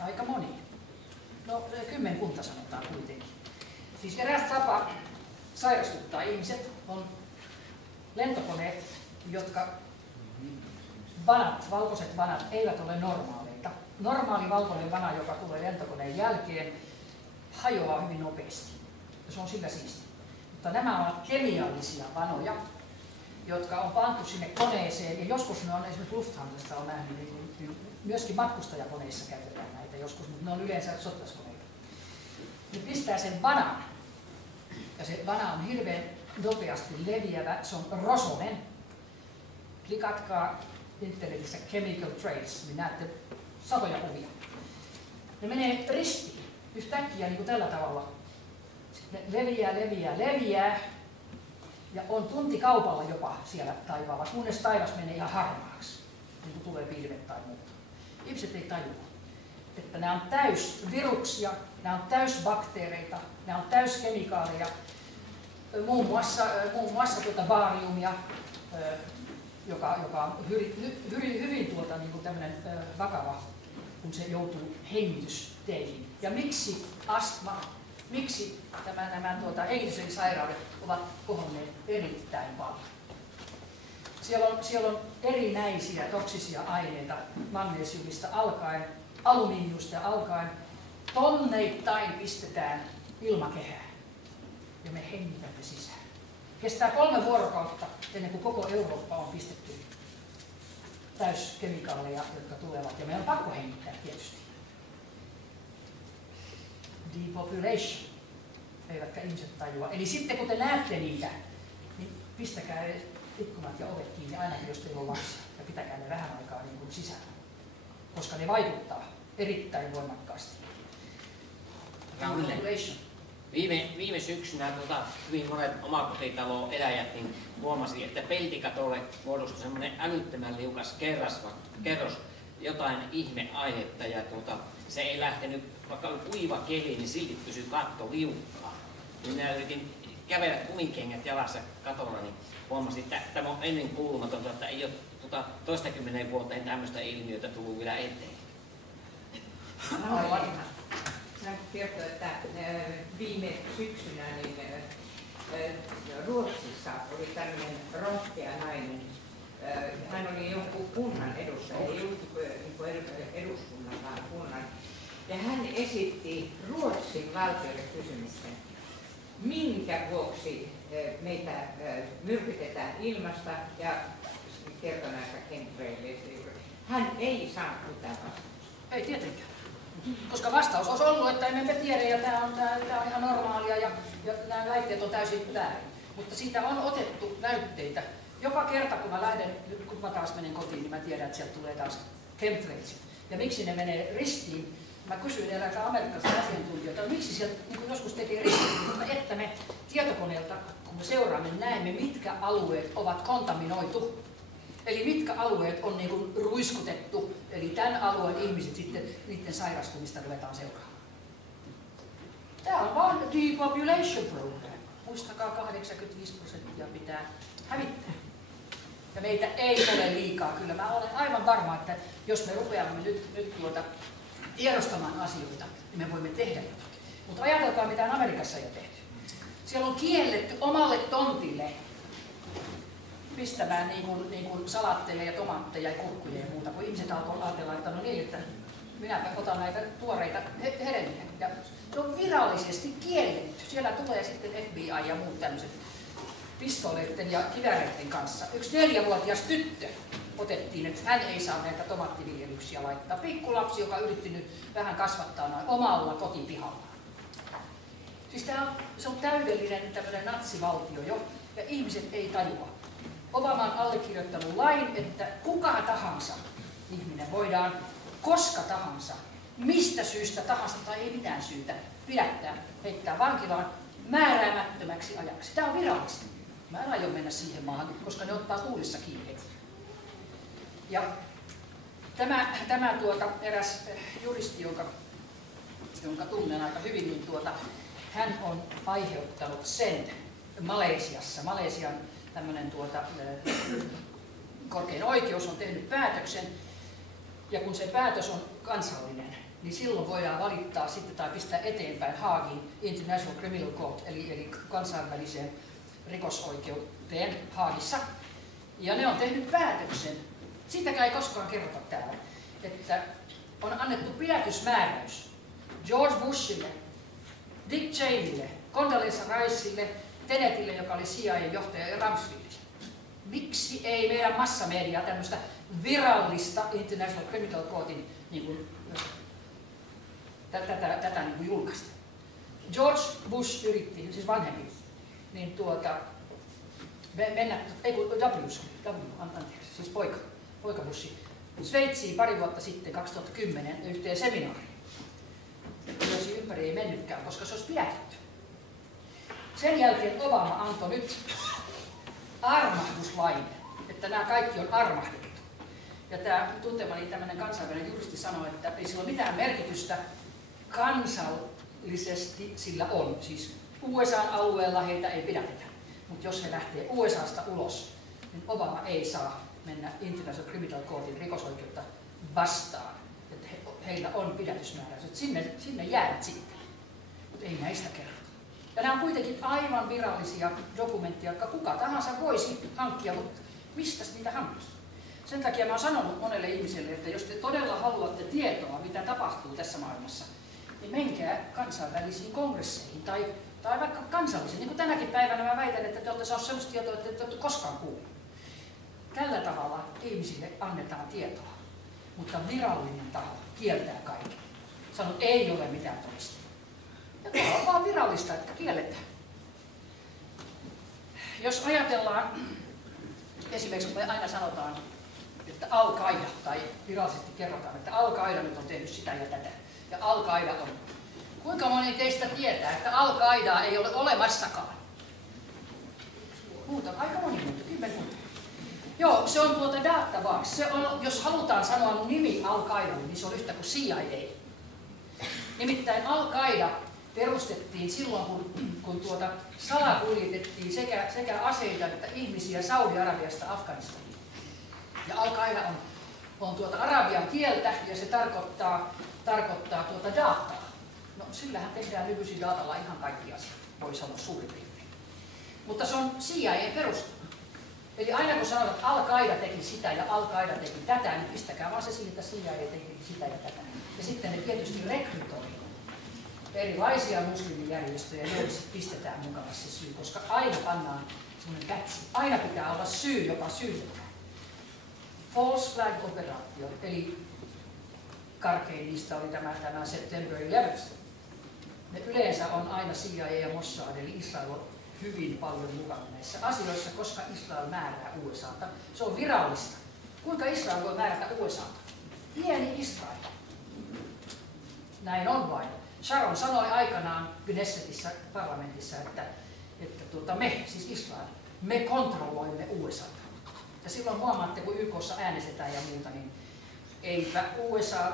Aika moni. No, kymmenkunta sanotaan kuitenkin. Siis eräs tapa sairastuttaa ihmiset on lentokoneet, jotka valkoiset vanat eivät ole normaaleita. Normaali valkoinen vana, joka tulee lentokoneen jälkeen, hajoaa hyvin nopeasti. Ja se on sillä siisti. Mutta nämä ovat kemiallisia vanoja, jotka on pantu sinne koneeseen. Ja joskus ne on esimerkiksi Lufthansasta on nähnyt, niin myöskin matkustajakoneissa käytetään näitä joskus, mutta ne on yleensä sotilaskoneita. Ne pistää sen vanan. Ja se vana on hirveän nopeasti leviävä. Se on rosonen. Klikatkaa internetissä chemical trace, niin näette satoja kuvia. Ne menee ristiin yhtäkkiä niin kuin tällä tavalla. Sitten leviää. Ja on tuntikaupalla jopa siellä taivaalla, kunnes taivas menee ihan harmaaksi, niin kuin tulee pilvet tai muuta. Ihmiset ei tajua, että nämä on täys viruksia, nämä on täys bakteereita, nämä on täys kemikaaleja, muun muassa baariumia, joka on hyvin niin kuin tämmöinen vakava, kun se joutuu hengitysteihin. Ja miksi astma, miksi nämä hengityselinsairaudet ovat kohonneet erittäin paljon? Siellä on erinäisiä toksisia aineita magnesiumista alkaen, alumiiniumista alkaen. Tonneittain pistetään ilmakehään ja me hengitämme sisään. Kestää 3 vuorokautta ennen kuin koko Eurooppa on pistetty täyskemikaaleja, jotka tulevat. Ja meidän on pakko hengittää tietysti. Depopulation, eivätkä ihmiset tajua. Eli sitten kun te näette niitä, niin pistäkää ikkunat ja ovet kiinni ainakin, jos teillä on lapsia. Ja pitäkää ne vähän aikaa niin kuin sisällä, koska ne vaikuttaa erittäin voimakkaasti. Depopulation. Viime syksynä hyvin monet omakotitaloeläjät niin huomasi, että peltikatolle muodostui semmoinen älyttömän liukas kerros jotain ihmeainetta ja se ei lähtenyt, vaikka oli kuiva keli, niin silti pysyi katto liukkaa. Minä yritin kävellä kumikengät jalassa katolla, niin huomasin, että tämä on ennen kuulumatonta, että ei ole toistakymmeneen vuoteen tämmöistä ilmiötä tullut vielä eteen. Hän kertoi, että viime syksynä niin Ruotsissa oli tämmöinen rohkea nainen. Hän oli jonkun kunnan edustaja, ei eduskunnan, vaan kunnan. Ja hän esitti Ruotsin valtiolle kysymyksen, minkä vuoksi meitä myrkytetään ilmasta ja kertoi näistä chemtrailleista. Hän ei saanut mitään vastausta. Ei tietenkään. Koska vastaus olisi ollut, että emme me tiedä ja tämä on ihan normaalia ja nämä väitteet on täysin väärin. Mutta siitä on otettu näytteitä Joka kerta kun mä lähden, kun mä taas menen kotiin, niin mä tiedän, että sieltä tulee taas templatesit. Ja miksi ne menee ristiin? Mä kysyin eräältä amerikkalaisesta asiantuntijoilta, miksi sieltä niin joskus tekee ristiin, mutta että me tietokoneelta, kun me seuraamme, näemme, mitkä alueet ovat kontaminoitu. Eli mitkä alueet on niin kuin ruiskutettu, eli tämän alueen ihmiset sitten, niiden sairastumista ruvetaan seuraamaan. Tämä on vain depopulation program. Muistakaa, 85% pitää hävittää. Ja meitä ei ole liikaa. Kyllä mä olen aivan varma, että jos me rupeamme nyt tiedostamaan asioita, niin me voimme tehdä jotakin. Mutta ajatelkaa, mitä on Amerikassa jo tehty. Siellä on kielletty omalle tontille pistämään niin kuin salaatteja ja tomaatteja ja kurkkuja ja muuta, kun ihmiset ajatella, että no niin, että minäpä otan näitä tuoreita hedelmiä. Ja se on virallisesti kielletty. Siellä tulee sitten FBI ja muut tämmöiset pistoleiden ja kivääreiden kanssa. Yksi 4-vuotias tyttö otettiin, että hän ei saa näitä tomaattiviljelyksiä laittaa. Pikkulapsi, joka yritti nyt vähän kasvattaa noin omalla kotipihalla. Siis se on täydellinen tämmöinen natsivaltio jo, ja ihmiset ei tajua. Obama on allekirjoittanut lain, että kuka tahansa ihminen voidaan koska tahansa, mistä syystä tahansa tai ei mitään syytä pidättää, heittää vankilaan määräämättömäksi ajaksi. Tämä on virallista. Mä en aio mennä siihen maahan, koska ne ottaa tuulissa kiinni. Ja tämä eräs juristi, jonka tunnen aika hyvin, niin hän on aiheuttanut sen Malesiassa. Malesian tämmöinen korkein oikeus on tehnyt päätöksen, ja kun se päätös on kansallinen, niin silloin voidaan valittaa sitten tai pistää eteenpäin Haagin International Criminal Court, eli kansainväliseen rikosoikeuteen Haagissa. Ja ne on tehnyt päätöksen, siitäkään ei koskaan kerrota täällä, että on annettu pidätysmääräys George Bushille, Dick Cheneylle, Condoleezza Ricelle, Tenetille, joka oli CIA-johtaja, ja Rumsfeldille. Miksi ei meidän massamedia tämmöistä virallista International Criminal Courtin niin kuin, tätä niin kuin julkaista? George Bush yritti, siis vanhempi, niin mennä, siis poika Bushi, Sveitsiin pari vuotta sitten, 2010, yhteen seminaariin. Joisi ympäri ei mennytkään, koska se olisi pidätetty. Sen jälkeen Obama antoi nyt armahduslain, että nämä kaikki on armahdettu. Ja tämä tuntemani tämmöinen kansainvälinen juristi sanoi, että ei sillä ole mitään merkitystä kansallisesti sillä on. Siis USA:n alueella heitä ei pidätetä. Mutta jos he lähtee USAsta ulos, niin Obama ei saa mennä International Criminal Courtin rikosoikeutta vastaan. Että heillä on pidätysmääräys. Sinne jäävät sitten. Mutta ei näistä kerrota. Ja nämä on kuitenkin aivan virallisia dokumentteja, jotka kuka tahansa voisi hankkia, mutta mistä niitä hankkisi? Sen takia mä oon sanonut monelle ihmiselle, että jos te todella haluatte tietoa, mitä tapahtuu tässä maailmassa, niin menkää kansainvälisiin kongresseihin tai vaikka kansallisiin. Niin kuin tänäkin päivänä mä väitän, että te olette saaneet sellaista tietoa, että te olette koskaan kuullut. Tällä tavalla ihmisille annetaan tietoa, mutta virallinen taho kieltää kaiken. Sanoo, ei ole mitään todistelua. Ja tämä on vaan virallista, että kielletään. Jos ajatellaan, esimerkiksi me aina sanotaan, että Al-Qaida, tai virallisesti kerrotaan, että Al-Qaida nyt on tehnyt sitä ja tätä, ja Al-Qaida on. Kuinka moni teistä tietää, että Al-Qaidaa ei ole olemassakaan? Muuta, aika moni muuta, 10 muuta. Joo, se on database. Se on, jos halutaan sanoa nimi Al-Qaidalle, niin se on yhtä kuin CIA. Nimittäin Al-Qaida perustettiin silloin, kun salakuljetettiin sekä aseita että ihmisiä Saudi-Arabiasta Afganistaniin. Ja Al-Qaida on arabian kieltä ja se tarkoittaa dataa. No sillähän tehdään nykyisin datalla ihan kaikki asiat, voi sanoa suurin piirtein. Mutta se on CIA perustunut. Eli aina kun sanoo, että Al-Qaida teki sitä ja Al-Qaida teki tätä, niin pistäkää vaan se siihen, että CIA teki sitä ja tätä. Ja sitten ne tietysti rekrytoi erilaisia muslimijärjestöjä, joille pistetään mukana se syy, koska aina pannaan semmoinen kätsi. Aina pitää olla syy, joka syytetään. False flag operaatio, eli karkein niistä oli tämä September 11. Ne yleensä on aina CIA ja Mossad, eli hyvin paljon mukana näissä asioissa, koska Israel määrää USAta. Se on virallista. Kuinka Israel voi määrätä USAta? Pieni Israel. Näin on vain. Sharon sanoi aikanaan Knessetissä parlamentissa, että me, siis Israel, me kontrolloimme USAta. Ja silloin huomaatte, kun YK:ssa äänestetään ja muuta, niin eipä USA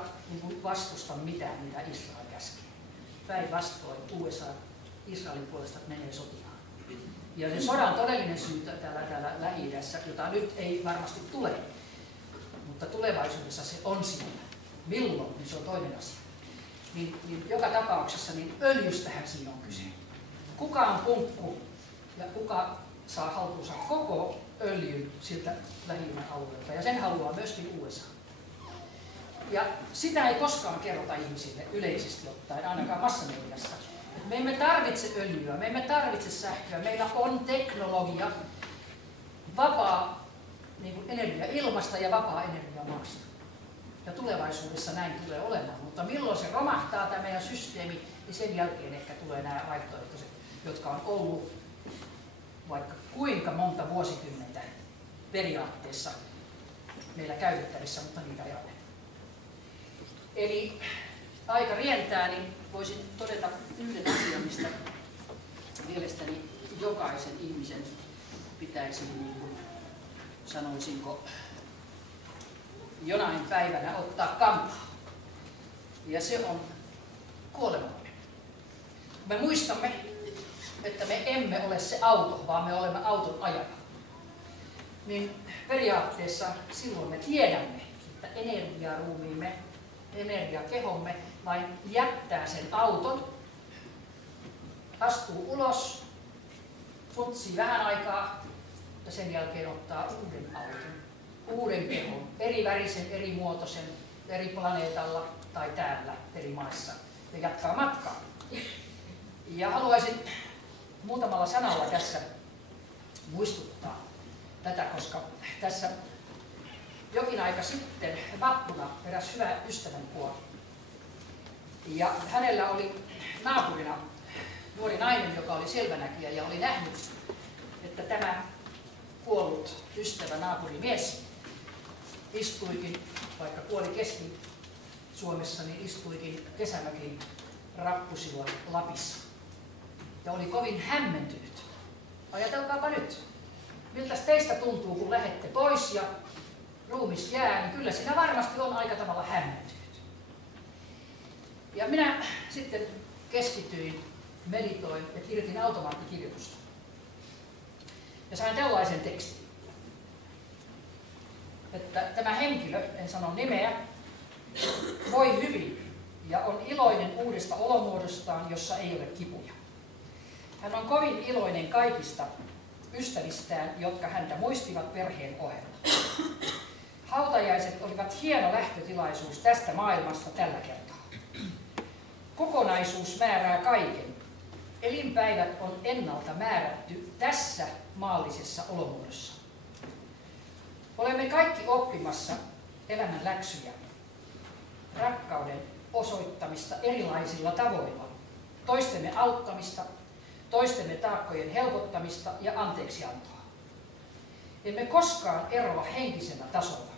vastusta mitään, mitä Israel käskee. Päinvastoin USA Israelin puolesta menee sotimaan. Ja se sodan todellinen syy täällä Lähi-idässä, jota nyt ei varmasti tule, mutta tulevaisuudessa se on siellä. Milloin, niin se on toinen asia. Niin joka tapauksessa niin öljystähän siinä on kyse. Kuka on punkku ja kuka saa haltuunsa koko öljyn siltä Lähi-idän alueelta, ja sen haluaa myöskin USA. Ja sitä ei koskaan kerrota ihmisille yleisesti ottaen, ainakaan massamediassa. Me emme tarvitse öljyä, me emme tarvitse sähköä, meillä on teknologia, vapaa energia ilmasta ja vapaa energia maasta. Ja tulevaisuudessa näin tulee olemaan, mutta milloin se romahtaa tämä meidän systeemi, niin sen jälkeen ehkä tulee nämä vaihtoehtoiset, jotka on ollut vaikka kuinka monta vuosikymmentä periaatteessa meillä käytettävissä, mutta niitä ei ole. Eli aika rientää, niin voisin todeta yhden asian, mistä mielestäni jokaisen ihmisen pitäisi, niin kuin sanoisinko, jonain päivänä ottaa kantaa. Ja se on kuolema. Me muistamme, että me emme ole se auto, vaan me olemme auton ajaja. Niin periaatteessa silloin me tiedämme, että energiaruumiimme, energiakehomme vain jättää sen auton, astuu ulos, futsii vähän aikaa ja sen jälkeen ottaa uuden auton, uuden kehon, eri värisen, eri muotoisen, eri planeetalla tai täällä eri maissa ja jatkaa matkaa. Ja haluaisin muutamalla sanalla tässä muistuttaa tätä, koska tässä jokin aika sitten vappuna eräs hyvä ystäväni kuoli. Ja hänellä oli naapurina nuori nainen, joka oli selvänäkijä ja oli nähnyt, että tämä kuollut ystävä, naapurimies, istuikin, vaikka kuoli Keski-Suomessa, niin istuikin kesämökin rappusilla Lapissa. Ja oli kovin hämmentynyt. Ajatelkaapa nyt, miltä teistä tuntuu, kun lähdette pois ja ruumis jää, niin kyllä siinä varmasti on aika tavalla hämmentynyt. Ja minä sitten keskityin, meditoin ja kirjoitin automaattikirjoitusta. Ja sain tällaisen tekstin, että tämä henkilö, en sano nimeä, voi hyvin ja on iloinen uudesta olomuodostaan, jossa ei ole kipuja. Hän on kovin iloinen kaikista ystävistään, jotka häntä muistivat perheen ohella. Hautajaiset olivat hieno lähtötilaisuus tästä maailmasta tällä kertaa. Kokonaisuus määrää kaiken. Elinpäivät on ennalta määrätty tässä maallisessa olomuodossa. Olemme kaikki oppimassa elämän läksyjä, rakkauden osoittamista erilaisilla tavoilla, toistemme auttamista, toistemme taakkojen helpottamista ja anteeksiantoa. Emme koskaan eroa henkisellä tasolla.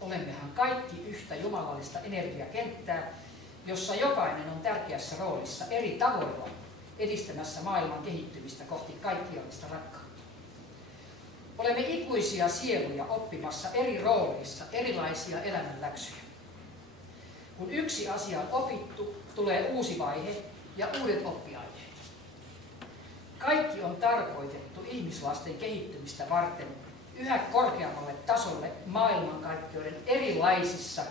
Olemmehan kaikki yhtä jumalallista energiakenttää, jossa jokainen on tärkeässä roolissa eri tavoilla edistämässä maailman kehittymistä kohti kaikkiallista rakkautta. Olemme ikuisia sieluja oppimassa eri rooleissa erilaisia elämänläksyjä. Kun yksi asia on opittu, tulee uusi vaihe ja uudet oppiaineet. Kaikki on tarkoitettu ihmislasten kehittymistä varten yhä korkeammalle tasolle maailmankaikkeuden erilaisissa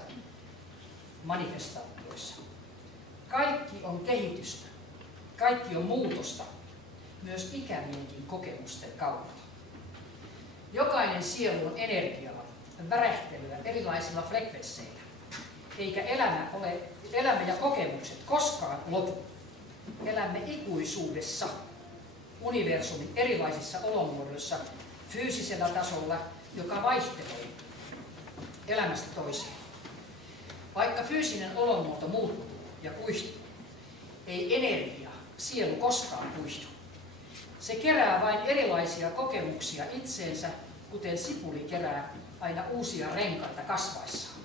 manifestaatioissa. Kaikki on kehitystä, kaikki on muutosta, myös ikävienkin kokemusten kautta. Jokainen sielu on energiaa, värähtelyä erilaisilla frekvensseillä, eikä elämä ja kokemukset koskaan lopu. Elämme ikuisuudessa universumin erilaisissa olomuodoissa fyysisellä tasolla, joka vaihtelee elämästä toiseen. Vaikka fyysinen olomuoto muuttuu ja kuihtuu, ei energia, sielu koskaan kuihdu. Se kerää vain erilaisia kokemuksia itseensä, kuten sipuli kerää aina uusia renkaita kasvaessaan.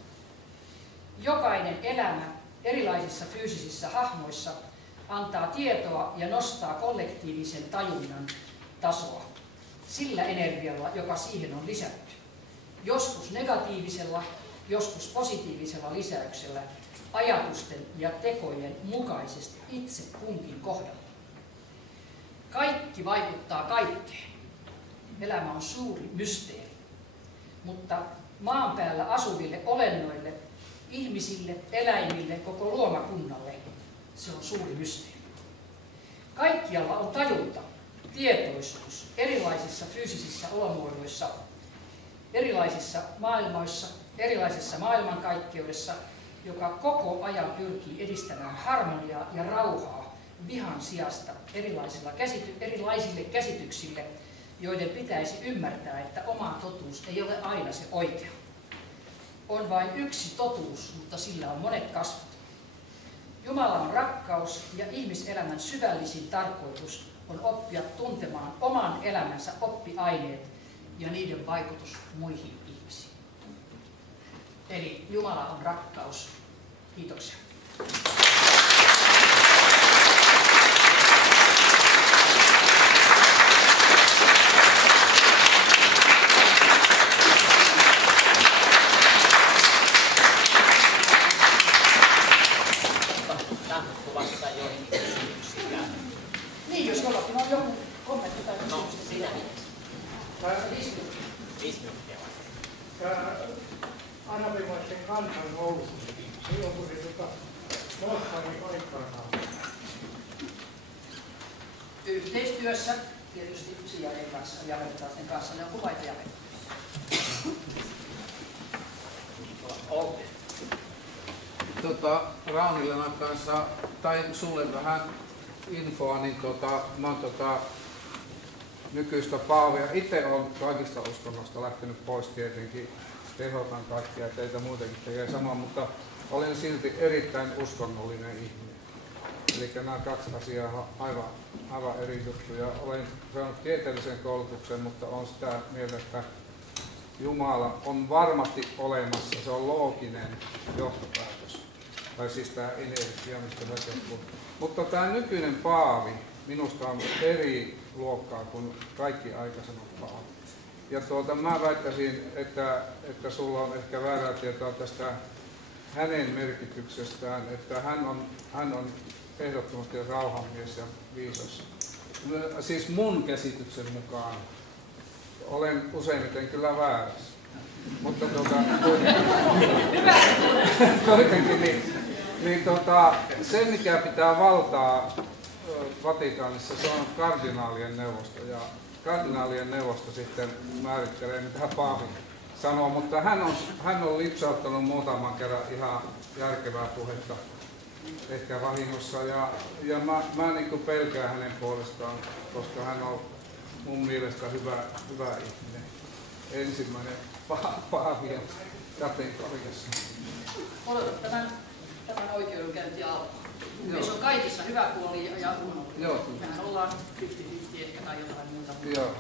Jokainen elämä erilaisissa fyysisissä hahmoissa antaa tietoa ja nostaa kollektiivisen tajunnan tasoa sillä energialla, joka siihen on lisätty. Joskus negatiivisella, joskus positiivisella lisäyksellä ajatusten ja tekojen mukaisesti itse kunkin kohdalla. Kaikki vaikuttaa kaikkeen. Elämä on suuri mysteeri, mutta maan päällä asuville olennoille, ihmisille, eläimille, koko luomakunnalle se on suuri mysteeri. Kaikkialla on tajunta, tietoisuus erilaisissa fyysisissä olomuodoissa, erilaisissa maailmoissa, erilaisessa maailmankaikkeudessa, joka koko ajan pyrkii edistämään harmoniaa ja rauhaa vihan sijasta erilaisille käsityksille, joiden pitäisi ymmärtää, että oma totuus ei ole aina se oikea. On vain yksi totuus, mutta sillä on monet kasvot. Jumala on rakkaus ja ihmiselämän syvällisin tarkoitus on oppia tuntemaan oman elämänsä oppiaineet ja niiden vaikutus muihin ihmisiin. Eli Jumala on rakkaus. Kiitoksia. Niin, jos jollakin on joku kommentti tai kysymys siitä. 5 minuuttia. Arabimaisten kansannousu, silloin kun se moottori aikanaan. Yhteistyössä tietysti sijaiden kanssa ja amerikkalaisten kanssa, ne on kuvaita ja Raunilenan kanssa, tai sulle vähän infoa, niin mä oon nykyistä Paavia. Itse olen kaikista uskonnosta lähtenyt pois tietenkin. Kehotan kaikkia teitä muutenkin tekee samaa, mutta olen silti erittäin uskonnollinen ihminen. Eli nämä 2 asiaa on aivan eri juttuja. Olen saanut tieteellisen koulutuksen, mutta olen sitä mieltä, että Jumala on varmasti olemassa. Se on looginen johtopäätös. Tai siis tämä energia, mistä mä puhun. Mutta tämä nykyinen Paavi minusta on eri luokkaa kuin kaikki aikaisemmat paavit. Ja mä väittäisin, että sulla on ehkä väärää tietoa tästä hänen merkityksestään, että hän on ehdottomasti rauhanmies ja viisas. Siis mun käsityksen mukaan olen useimmiten kyllä väärässä. Mutta kuitenkin se mikä pitää valtaa Vatikaanissa, se on kardinaalien neuvosto. Ja kardinaalien neuvosto sitten määrittelee, mitä Paavi sanoo, mutta hän on lipsauttanut muutaman kerran ihan järkevää puhetta, ehkä vahingossa. Ja mä niin kuin pelkään hänen puolestaan, koska hän on mun mielestä hyvä ihminen. Ensimmäinen Paavi kategoriassa. Odotan tämän oikeudenkäyntiä alkuun. Meissä on kaikissa hyvä puoli ja huono puoli. Mehän ollaan 50-50 ehkä tai jotain muuta. Joo,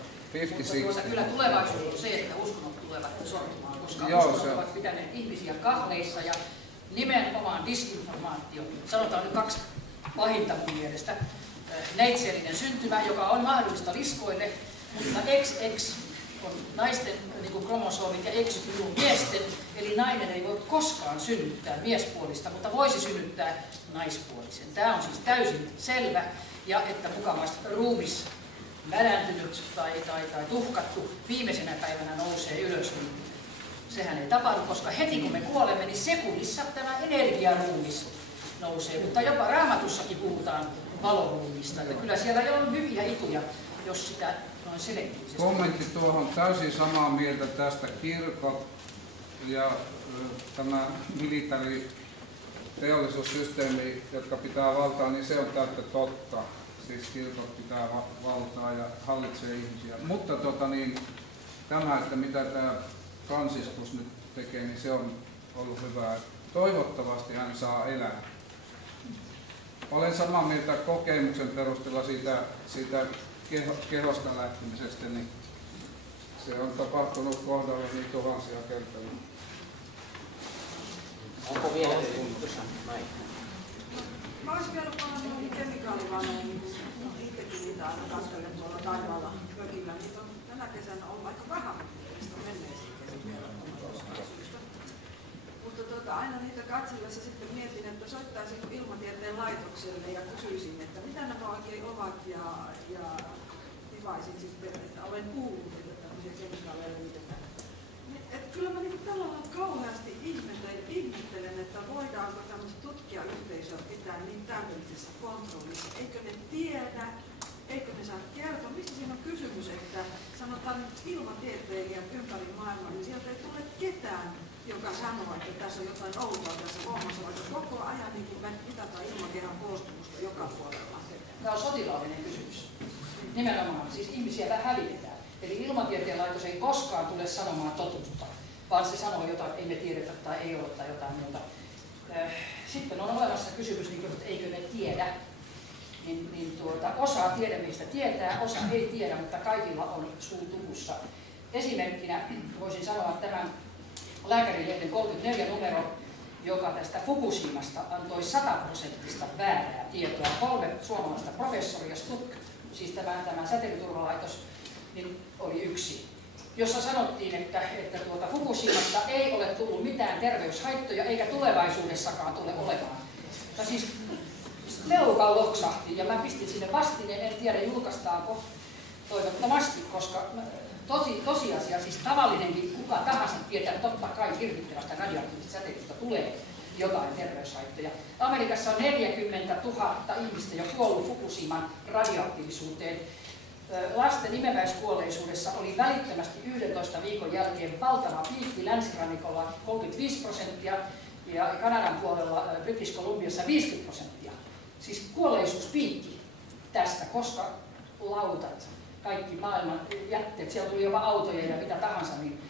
50-60. Kyllä tulevaisuus on se, että uskonnot tulevat sortumaan, koska uskonnot ovat pitäneet ihmisiä kahleissa ja nimenomaan disinformaatio. Sanotaan nyt 2 pahinta mun mielestä. Neitseellinen syntymä, joka on mahdollista liskoille, mutta XX on naisten niin kromosoomit ja XY on miesten, eli nainen ei voi koskaan synnyttää miespuolista, mutta voisi synnyttää naispuolisen. Tämä on siis täysin selvä, ja että mukavasti ruumis mädäntynyt tai tuhkattu viimeisenä päivänä nousee ylös, niin sehän ei tapahdu, koska heti kun me kuolemme, niin sekunnissa tämä energiaruumis nousee, mutta jopa Raamatussakin puhutaan valoruumista, että kyllä siellä on hyviä ituja, jos sitä noin selektiivisesti. Kommentti tuohon, täysin samaa mieltä tästä. Kirkot ja tämä militaariteollisuussysteemi, jotka pitää valtaa, niin se on täyttä totta. Siis kirkot pitää valtaa ja hallitsee ihmisiä. Mutta tämä, että mitä tämä Franciscus nyt tekee, niin se on ollut hyvä. Toivottavasti hän saa elää. Olen samaa mieltä kokemuksen perusteella siitä kehosta lähtemisestä, niin se on tapahtunut kohdalla niin tuhansia kertaa. Onko vielä tuossa? Mä olisin vielä paljon noihin kemikaalivaneja, niin itsekin niitä aina katselen tuolla taivaalla mökillä. Niitä on tänä kesänä ollut aika vähän menneisiin kemikaalivaneista. Mutta aina niitä katsellessa sitten mietin, että soittaisin Ilmatieteen laitokselle ja kysyisin, että mitä nämä oikein ovat ja tivaisin sitten, että olen kuullut, että tämmöisiä kemikaaleja liitetään. Kyllä mä niin tällä lailla kauheasti ihmettelen, että voidaanko tämmöistä tutkijayhteisöä pitää niin täydellisessä kontrollissa. Eikö ne tiedä, eikö ne saa kertoa, mistä siinä on kysymys, että sanotaan nyt ilmatieteilijät ympäri maailmaa, niin sieltä ei tule ketään, joka sanoo, että tässä on jotain outoa tässä hommassa, vaikka koko ajan niin kuin me mitataan ilmakehän koostumusta joka puolella. Tämä on sotilaallinen kysymys. Nimenomaan, siis ihmisiä hävitetään. Eli Ilmatieteen laitos ei koskaan tule sanomaan totuutta, vaan se sanoo jotain, ei me tiedetä tai ei ole tai jotain muuta. Sitten on olemassa kysymys, että eikö ne tiedä. Osa tiedemistä tietää, osa ei tiedä, mutta kaikilla on suu tukussa. Esimerkkinä voisin sanoa tämän Lääkärilehden 34 numero, joka tästä Fukushimasta antoi 100% väärää tietoa. 3 suomalaista professoria, Stuck, siis tämä säteilyturvalaitos, niin oli yksi, jossa sanottiin, että Fukushimasta ei ole tullut mitään terveyshaittoja eikä tulevaisuudessakaan tule olemaan. Ja siis leuka loksahti ja mä pistin sinne vastineen, en tiedä julkaistaanko toivottavasti, koska tosiasia, siis tavallinenkin kuka tahansa tietää, että totta kai hirvittävästä radioaktiivista säteilystä tulee jotain terveyshaittoja. Amerikassa on 40 000 ihmistä jo kuollut Fukushiman radioaktiivisuuteen. Lasten imeväiskuolleisuudessa oli välittömästi 11 viikon jälkeen valtava piikki länsirannikolla 35% ja Kanadan puolella British Columbiassa 50%. Siis kuolleisuuspiikki tästä, koska lautat, kaikki maailman jätteet, siellä tuli jopa autoja ja mitä tahansa, niin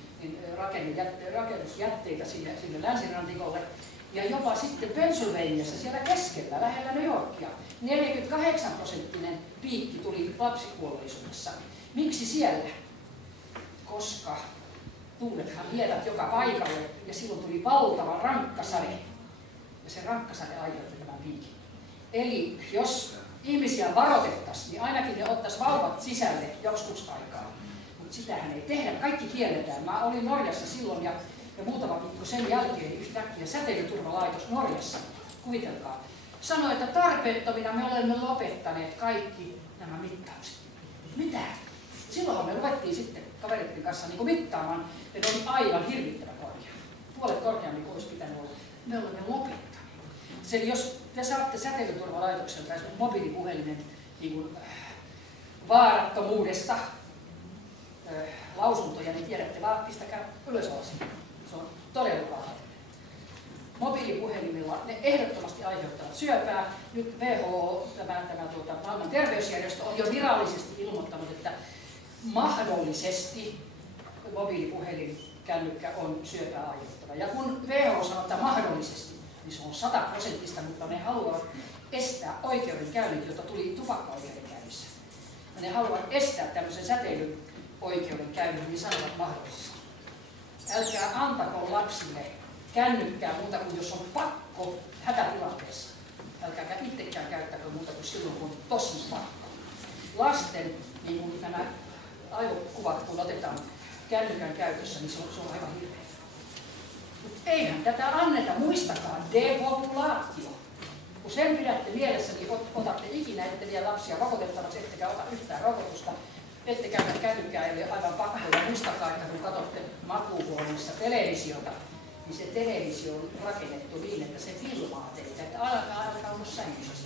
rakennusjätteitä sinne länsirannikolle. Ja jopa sitten Pennsylvaniassa siellä keskellä, lähellä New Yorkia, 48% piikki tuli lapsikuolleisuudessa. Miksi siellä? Koska tunnethan viedät joka paikalle ja silloin tuli valtava rankkasade. Ja se rankkasade aiheutti tämän piikin. Eli jos ihmisiä varoitettaisiin, niin ainakin ne ottaisi vauvat sisälle joskus aikaa. Mutta sitähän ei tehdä, kaikki kielletään. Mä olin Norjassa silloin ja muutama viikko sen jälkeen yhtäkkiä säteilyturvalaitos Norjassa, kuvitelkaa, sanoi, että tarpeettomina me olemme lopettaneet kaikki nämä mittaukset. Mitä? Silloin me ruvettiin sitten kavereiden kanssa niin mittaamaan, ja ne oli aivan hirvittävän korkea. Puolet korkeammin kuin olisi pitänyt olla. Me olemme lopettaneet. Eli jos te saatte säteilyturvalaitokselta esimerkiksi mobiilipuhelinen niin vaarattomuudesta lausuntoja, niin tiedätte vaan, pistäkää ylös alas. Se on todella paha. Mobiilipuhelimilla ne ehdottomasti aiheuttavat syöpää. Nyt WHO, maailman terveysjärjestö, on jo virallisesti ilmoittanut, että mahdollisesti mobiilipuhelinkännykkä on syöpää aiheuttava. Ja kun WHO sanoo, että mahdollisesti, niin se on 100%, mutta ne haluavat estää oikeudenkäynnit, joita tuli tupakkaoikeudenkäynnissä. Ja ne haluavat estää tämmöisen säteilyoikeudenkäynnin, niin sanovat mahdollisesti. Älkää antako lapsille kännykkää muuta kuin jos on pakko hätätilanteessa. Älkääkä itsekään käyttäkö muuta kuin silloin, kun on tosi pakko. Lasten niin kuin nämä aivokuvat, kun otetaan kännykän käytössä, niin se on aivan hirveä. Mutta eihän tätä anneta, muistakaa, depopulaatio. Kun sen pidätte mielessä, niin otatte ikinä, ette vie lapsia rokotettavaksi, ettekä ota yhtään rokotusta, ette käytä kännykkää, eli aivan pakko. Ja muistakaa, että kun katsotte makuuhuoneessa televisiota, niin se televisio on rakennettu niin, että se filmaa teitä, että alkaa olla sängyssä.